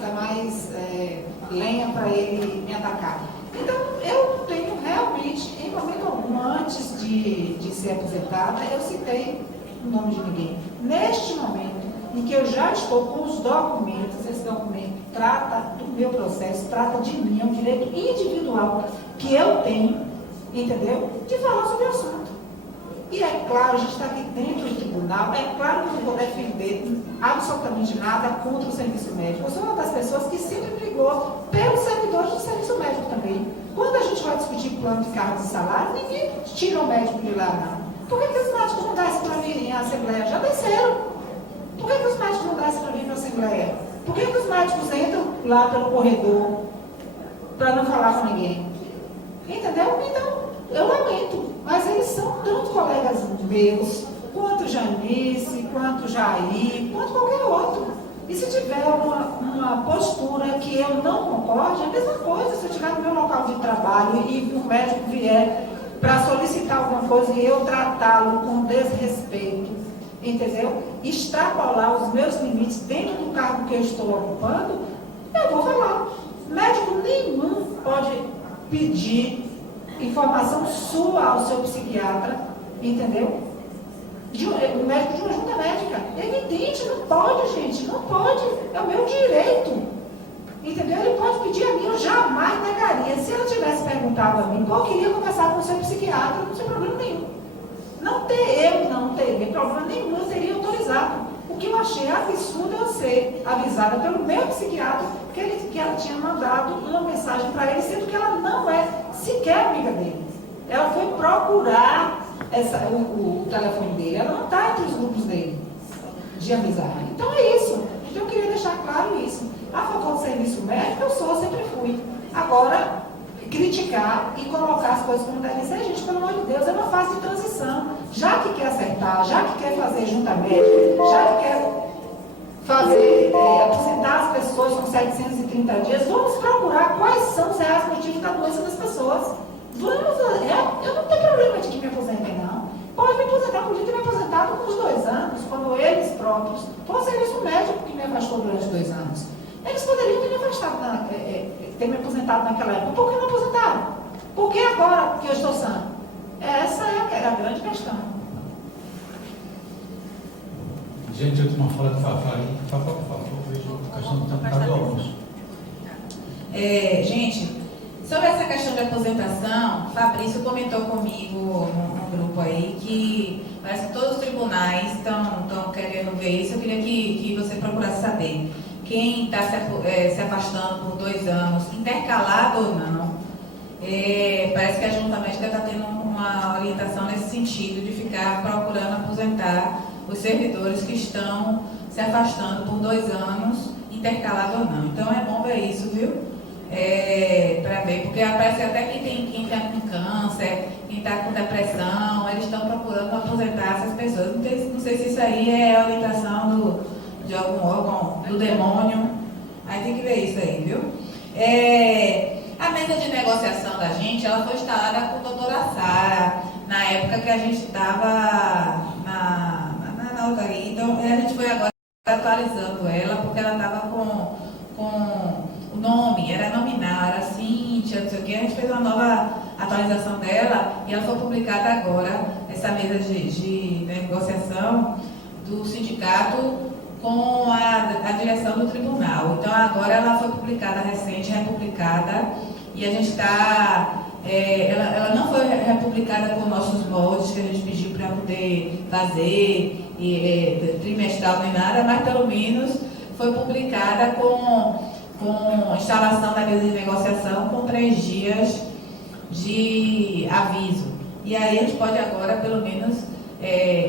lenha para ele me atacar. Então, eu não tenho realmente, em momento algum, antes de ser aposentada, eu citei o nome de ninguém. Neste momento, em que eu já estou com os documentos, esse documento trata do meu processo, trata de mim, é um direito individual que eu tenho, entendeu? De falar sobre o assunto. E é claro, a gente está aqui dentro do tribunal, é claro que eu não vou defender absolutamente nada contra o serviço médico. Eu sou uma das pessoas que sempre brigou pelos servidores do serviço médico também. Quando a gente vai discutir plano de cargos e salário, ninguém tira o médico de lá, não. Por que os médicos não descem para vir em assembleia? Já desceram. Por que os médicos não descem para vir para a assembleia? Por que os médicos entram lá pelo corredor para não falar com ninguém? Entendeu? Então, eu lamento, mas eles são tanto colegas meus, quanto Janice, quanto Jair, quanto qualquer outro. E se tiver uma postura que eu não concorde, é a mesma coisa. Se eu estiver no meu local de trabalho e o médico vier para solicitar alguma coisa e eu tratá-lo com desrespeito, entendeu? Extrapolar os meus limites dentro do cargo que eu estou ocupando, eu vou falar. Médico nenhum pode pedir informação sua ao seu psiquiatra, entendeu? O médico de uma junta médica. É evidente, não pode, gente, não pode. É o meu direito. Entendeu? Ele pode pedir a mim, eu jamais negaria. Se ela tivesse perguntado a mim, eu queria conversar com o seu psiquiatra, não tem problema nenhum. Eu não teria problema nenhum, eu seria autorizado. O que eu achei absurdo eu ser avisada pelo meu psiquiatra que ela tinha mandado uma mensagem para ele, sendo que ela não é sequer amiga dele. Ela foi procurar o telefone dele, ela não está entre os grupos dele de amizade. Então é isso. Então eu queria deixar claro isso. A favor do serviço médico, eu sempre fui. Agora, criticar e colocar as coisas como devem ser, gente, pelo amor de Deus, é uma fase de transição. Já que quer acertar, já que quer fazer junta médica, já que quer aposentar as pessoas com 730 dias, vamos procurar quais são os reais motivos da doença das pessoas. Eu não tenho problema de que me aposentem, não. Pode me aposentar, podia ter me aposentado com os 2 anos, quando eles próprios, foi o serviço médico que me afastou durante 2 anos. Eles poderiam ter me afastado, ter me aposentado naquela época. Por que não aposentaram? Por que agora que eu estou sã? Essa é a grande questão. Gente, eu tenho uma fala de Fafá aí. Fafá, por favor, vejo a questão do almoço. Gente, sobre essa questão de aposentação, Fabrício comentou comigo no grupo aí que parece que todos os tribunais estão querendo ver isso. Eu queria que você procurasse saber. quem está se afastando por 2 anos, intercalado ou não, parece que a Junta Médica está tendo uma orientação nesse sentido, de ficar procurando aposentar os servidores que estão se afastando por 2 anos, intercalado ou não. Então é bom ver isso, viu? Para ver, porque parece até que quem está com câncer, quem está com depressão, eles estão procurando aposentar essas pessoas. Não sei se isso aí é a orientação de algum órgão do demônio. Aí tem que ver isso aí, viu? A mesa de negociação da gente, ela foi instalada com a doutora Sara, na época que a gente estava na UTI. Então, a gente foi agora atualizando ela, porque ela estava com o nome, era nominal, era Cíntia, não sei o que. A gente fez uma nova atualização dela e ela foi publicada agora, essa mesa de negociação do sindicato com a direção do tribunal. Então, agora ela foi publicada recente, republicada, e a gente está... ela não foi republicada com nossos moldes que a gente pediu para poder fazer, trimestral nem nada, mas pelo menos foi publicada com instalação da mesa de negociação com 3 dias de aviso. E aí a gente pode agora, pelo menos,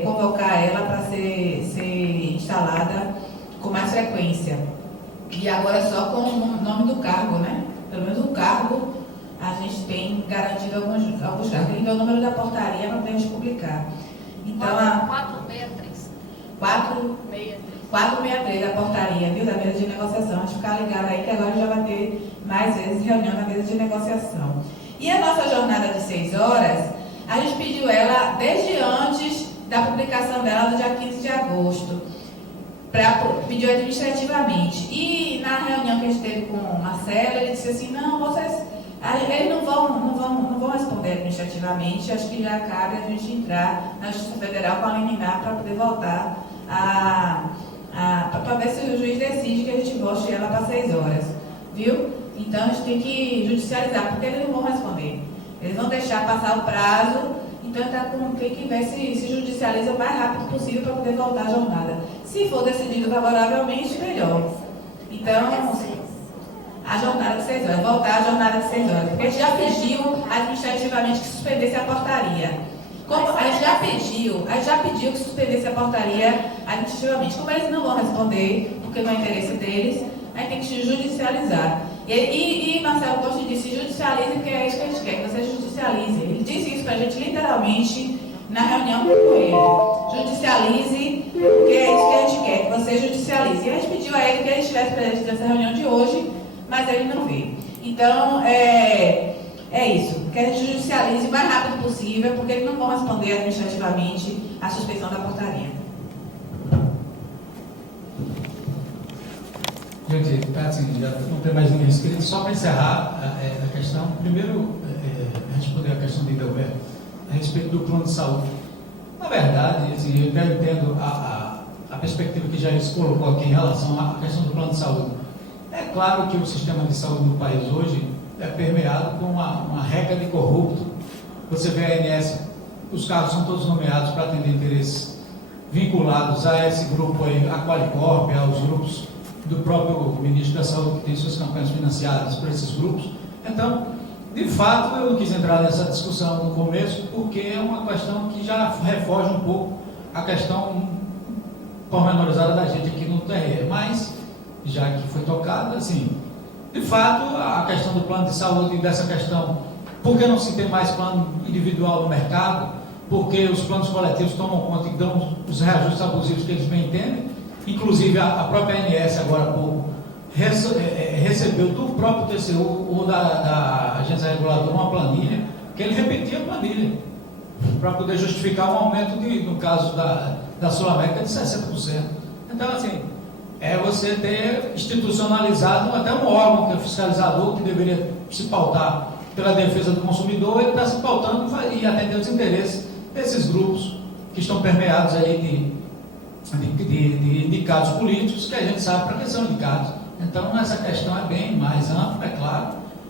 convocar ela para ser instalada com mais frequência. E agora só com o nome do cargo, né? Pelo menos o cargo a gente tem garantido alguns cargos. Então o número da portaria para poder publicar. Então, 463. 463 a portaria, viu? Da mesa de negociação. A gente ficar ligado aí que agora já vai ter mais vezes reunião na mesa de negociação. E a nossa jornada de 6 horas, a gente pediu ela desde antes da publicação dela do dia 15 de agosto. Pediu administrativamente. E na reunião que a gente teve com o Marcelo, ele disse assim, não, vocês... Eles não vão responder administrativamente, acho que já cabe a gente entrar na Justiça Federal com a liminar para poder voltar para ver se o juiz decide que a gente volte ela para 6 horas, viu? Então a gente tem que judicializar, porque eles não vão responder. Eles vão deixar passar o prazo, então tem que ver se judicializa o mais rápido possível para poder voltar a jornada. Se for decidido favoravelmente, melhor. Então, a jornada de 6 horas, voltar a jornada de 6 horas, porque a gente já pediu administrativamente que suspendesse a portaria. A gente já pediu que suspendesse a portaria administrativamente. Como eles não vão responder, porque não é interesse deles, a gente tem que judicializar. E Marcelo Costa disse, judicialize, porque é isso que a gente quer, que você judicialize. Ele disse isso para a gente literalmente na reunião com ele. Judicialize, porque é isso que a gente quer, que você judicialize. E a gente pediu a ele que ele estivesse presente nessa reunião de hoje, mas ele não veio. Então, é isso. Que a gente judicialize o mais rápido possível, porque eles não vão responder administrativamente a suspensão da portaria. Gente, assim, já não tem mais ninguém inscrito. Só para encerrar a questão, primeiro, responder a questão de Delberto, a respeito do plano de saúde. Na verdade, assim, eu entendo a perspectiva que já se colocou aqui em relação à questão do plano de saúde. É claro que o sistema de saúde do país hoje é permeado com uma reca de corrupto. Você vê a ANS, os cargos são todos nomeados para atender interesses vinculados a esse grupo aí, a Qualicorp, aos grupos do próprio ministro da Saúde, que tem suas campanhas financiadas por esses grupos. Então, de fato, eu não quis entrar nessa discussão no começo, porque é uma questão que já refoge um pouco a questão pormenorizada da gente aqui no terreno. Mas, já que foi tocada, assim, de fato, a questão do plano de saúde e dessa questão, por que não se tem mais plano individual no mercado? Porque os planos coletivos tomam conta e dão os reajustes abusivos que eles bem entendem. Inclusive, a própria ANS, agora há pouco, recebeu do próprio TCU ou da agência reguladora uma planilha, que ele repetia a planilha, para poder justificar um aumento, no caso da Sul América, de 60%. Então, assim, você ter institucionalizado até um órgão que é fiscalizador, que deveria se pautar pela defesa do consumidor, ele está se pautando e atendendo os interesses desses grupos que estão permeados aí de indicados políticos, que a gente sabe para que são indicados. Então, essa questão é bem mais ampla, é claro,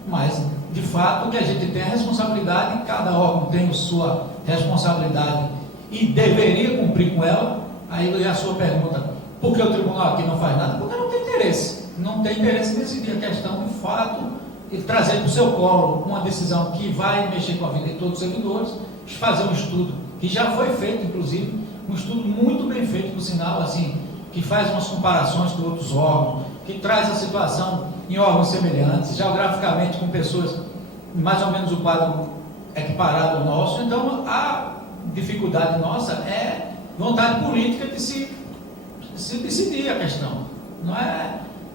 mas, de fato, que a gente tem a responsabilidade, cada órgão tem a sua responsabilidade e deveria cumprir com ela. Aí a sua pergunta, por que o tribunal aqui não faz nada? Porque não tem interesse. não têm interesse em decidir a questão de fato e trazer para o seu colo uma decisão que vai mexer com a vida de todos os servidores, fazer um estudo que já foi feito, inclusive, um estudo muito bem feito, por sinal, assim, que faz umas comparações com outros órgãos, que traz a situação em órgãos semelhantes, geograficamente com pessoas, mais ou menos o quadro equiparado ao nosso. Então, a dificuldade nossa é vontade política de se decidir a questão.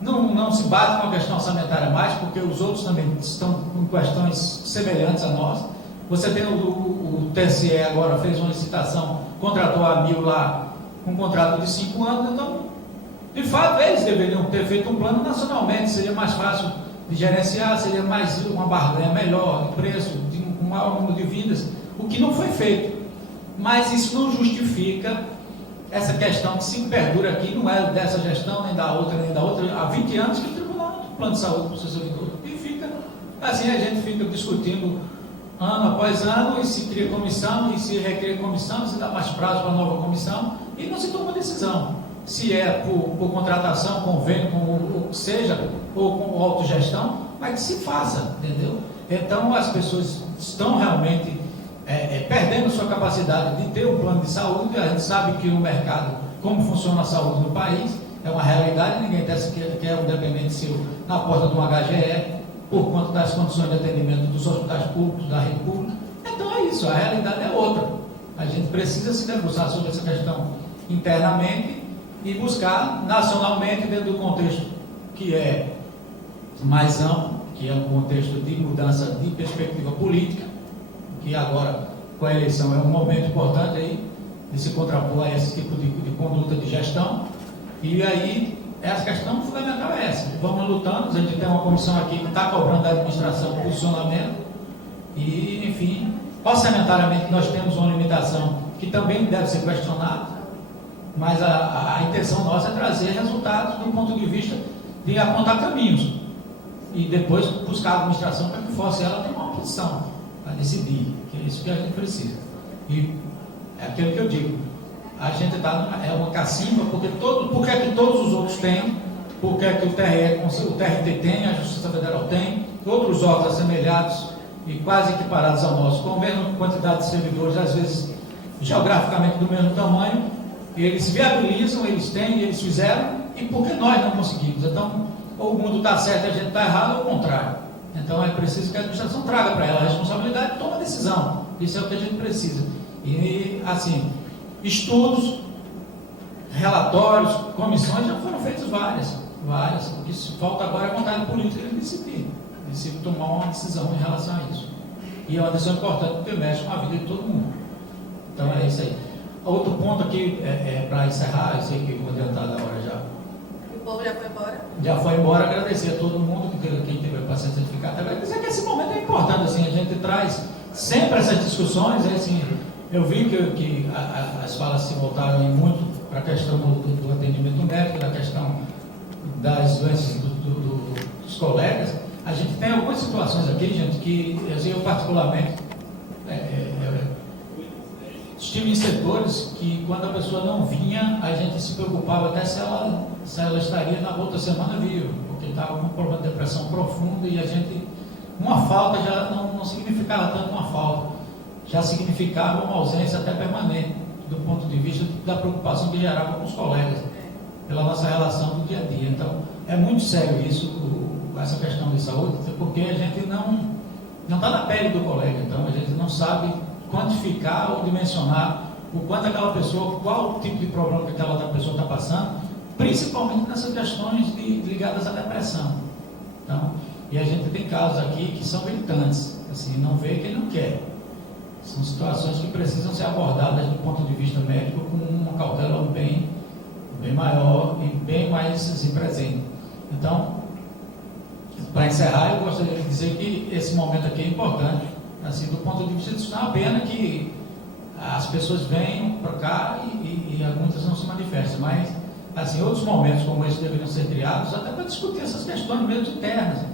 Não se bate com a questão orçamentária mais, porque os outros também estão com questões semelhantes a nós. Você tem o TSE agora fez uma licitação, contratou a AMIL lá, um contrato de 5 anos, então, de fato, eles deveriam ter feito um plano nacionalmente, seria mais fácil de gerenciar, seria mais uma barganha melhde preço, de um maior número de vidas, o que não foi feito. Mas isso não justifica essa questão que se perdura aqui, não é dessa gestão, nem da outra, há 20 anos que o Tribunal não tem plano de saúde para o seu servidor, e fica, assim a gente fica discutindo ano após ano, e se cria comissão, e se recria comissão, se dá mais prazo para a nova comissão, e não se toma decisão, se é por contratação, convênio, com o que seja, ou com autogestão, mas que se faça, entendeu? Então as pessoas estão realmente perdendo sua capacidade de ter um plano de saúde. A gente sabe que o mercado, como funciona a saúde no país, é uma realidade, ninguém quer um dependente seu na porta de um HGE, por conta das condições de atendimento dos hospitais públicos, da rede pública. Então é isso, a realidade é outra. A gente precisa se debruçar sobre essa questão internamente e buscar nacionalmente, dentro do contexto que é mais amplo, que é um contexto de mudança de perspectiva política, que agora, com a eleição, é um momento importante aí de se contrapor a esse tipo de conduta de gestão. E aí, a questão fundamental é essa. Vamos lutando, a gente tem uma comissão aqui que está cobrando da administração posicionamento e, enfim, orçamentariamente nós temos uma limitação que também deve ser questionada, mas a intenção nossa é trazer resultados do ponto de vista de apontar caminhos e depois buscar a administração para que force ela a tomar uma posição, para decidir, que é isso que a gente precisa. E é aquilo que eu digo, a gente é uma cacimba, porque é que todos os outros têm, porque é que o TRT tem, a Justiça Federal tem, outros órgãos assemelhados e quase equiparados ao nosso, com a mesma quantidade de servidores, às vezes geograficamente do mesmo tamanho, eles viabilizam, eles têm, eles fizeram, e por que nós não conseguimos? Então, ou o mundo está certo e a gente está errado, ou o contrário. Então é preciso que a administração traga para ela a responsabilidade e tome a decisão. Isso é o que a gente precisa. E, assim, estudos, relatórios, comissões já foram feitas várias. O que falta agora é a vontade política de decidir tomar uma decisão em relação a isso. E é uma decisão importante porque mexe com a vida de todo mundo. Então é isso aí. Outro ponto aqui, para encerrar, eu sei que vou adiantar da hora já. O povo já foi embora? Já foi embora, agradecer a todo mundo, quem teve paciência de ficar até. Dizer que esse momento é importante, assim, a gente traz sempre essas discussões, assim, eu vi que as falas se voltaram muito para a questão do atendimento médico, da questão das doenças dos colegas. A gente tem algumas situações aqui, gente, que eu particularmente estive em setores que quando a pessoa não vinha, a gente se preocupava até se ela estaria na outra semana viva, porque estava com um problema de depressão profunda e a gente, uma falta já não significava tanto uma falta, já significava uma ausência até permanente, do ponto de vista da preocupação que gerava com os colegas, pela nossa relação do dia a dia. Então, é muito sério isso, essa questão de saúde, porque a gente não está na pele do colega, então a gente não sabe quantificar ou dimensionar o quanto aquela pessoa, qual o tipo de problema que aquela pessoa está passando, principalmente nessas questões ligadas à depressão. Então, e a gente tem casos aqui que são gritantes, assim, não vê quem não quer. São situações que precisam ser abordadas do ponto de vista médico com uma cautela bem maior e bem mais assim, presente. Então, para encerrar, eu gostaria de dizer que esse momento aqui é importante, assim, do ponto de vista disso. É uma pena que as pessoas venham para cá e muitas não se manifestam, mas assim, outros momentos como esse deveriam ser criados até para discutir essas questões mesmo internas,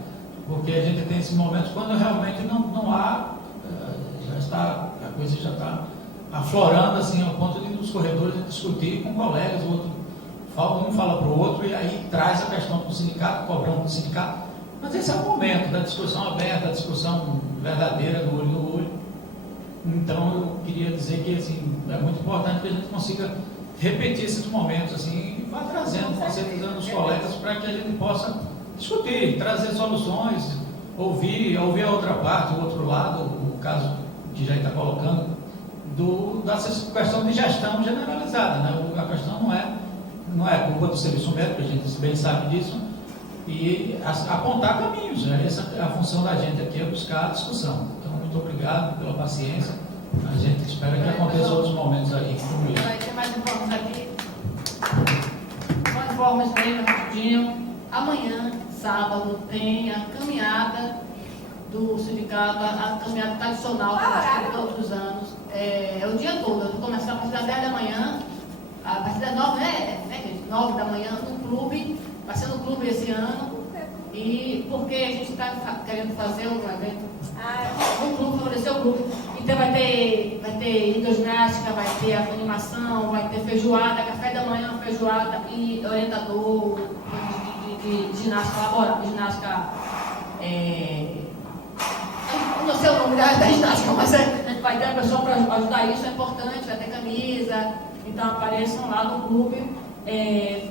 porque a gente tem esses momentos quando realmente não há, a coisa já está aflorando assim, ao ponto de nos corredores discutir com colegas, o outro um fala para o outro e aí traz a questão do sindicato, cobrando do sindicato. Mas esse é o momento da discussão aberta, da discussão verdadeira, do olho no olho. Então, eu queria dizer que assim, é muito importante que a gente consiga repetir esses momentos assim, e vá trazendo, conscientizando os colegas para que a gente possa discutir, trazer soluções, ouvir a outra parte, o outro lado, o caso que já está colocando, dessa questão de gestão generalizada. Né? A questão não é culpa do serviço médico, a gente bem sabe disso, e apontar caminhos. Né? Essa é a função da gente aqui, é buscar a discussão. Então, muito obrigado pela paciência. A gente espera que aconteça outros momentos aí. Vai ter mais informes aqui. Só informes bem rapidinho. Amanhã, sábado, tem a caminhada do sindicato, a caminhada tradicional que todos os anos. É o dia todo. Eu vou começar a partir das 10 da manhã, a partir das 9, né, 9 da manhã, no clube. Vai ser no clube esse ano. E porque a gente está querendo fazer um evento no clube, favorecer o clube. Então vai ter hidroginástica, vai ter animação, vai ter feijoada, café da manhã, feijoada e orientador de ginástica laboral, ginástica. Não sei o nome da ginástica, mas a gente vai ter a pessoa para ajudar isso, é importante, vai ter camisa, então apareçam lá no clube.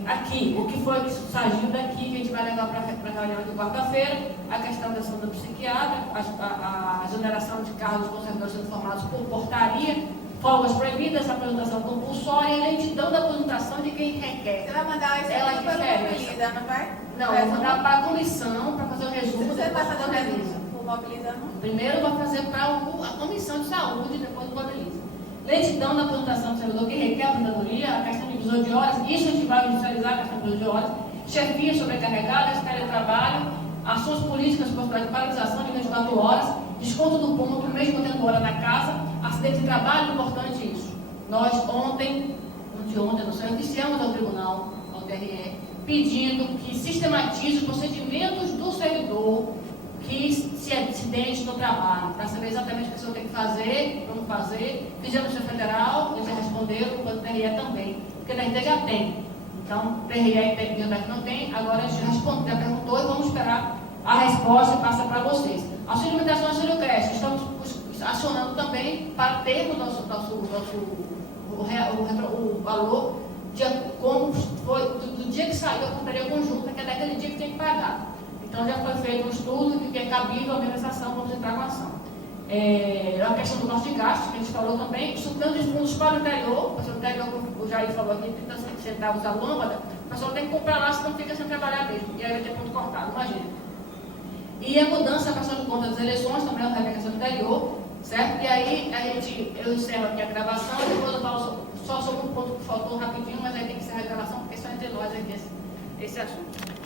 Aqui, o que foi que surgiu daqui, que a gente vai levar para a reunião de quarta-feira, a questão da ação do psiquiatra, a exoneração de cargos dos conservadores sendo formados por portaria, folgas proibidas, apresentação compulsória e lentidão da apresentação de quem requer. Você vai mandar isso aqui para a Mobiliza, não vai? Não, eu vou mandar para a comissão, para fazer o resumo. Você vai fazer o resumo por Mobiliza, não? Primeiro vai fazer para a comissão de saúde e depois do Mobiliza. Lentidão da apresentação do servidor que requer a aposentadoria, a questão de divisor de horas, isso a gente vai judicializar a questão de divisor de horas, chefia sobrecarregada, teletrabalho, ações políticas, possibilidade de paralisação de 24 horas, desconto do ponto, mesmo tendo hora na casa, acidente de trabalho, importante isso. Nós ontem, não sei, oficiamos ao tribunal, ao TRE, pedindo que sistematize os procedimentos do servidor que se acidente no trabalho, para saber exatamente o que a pessoa tem que fazer, como fazer. Fizemos no federal, eles já responderam, o TRE também, porque na TRE já tem. Então, TRE e Biotec não tem, agora a gente já perguntou e vamos esperar a resposta e passa para vocês. Auxílio alimentação e auxílio creche, estamos acionando também para ter o valor como foi do dia que saiu a portaria conjunta, que é daquele dia que tem que pagar. Então já foi feito um estudo de que é cabível a organização, vamos entrar com a ação. A questão do nosso de gastos, que a gente falou também, subindo de fundos para o interior, o Jair falou aqui, 30 centavos a lâmpada, o pessoal tem que comprar lá, senão fica sem trabalhar mesmo, e aí vai ter ponto cortado, imagina. E a mudança, a questão de conta das eleições, também é uma replicação do interior, certo? E aí eu encerro aqui a gravação, e depois eu falo só sobre um ponto que faltou rapidinho, mas aí tem que encerrar a gravação, porque só entre nós aqui esse assunto.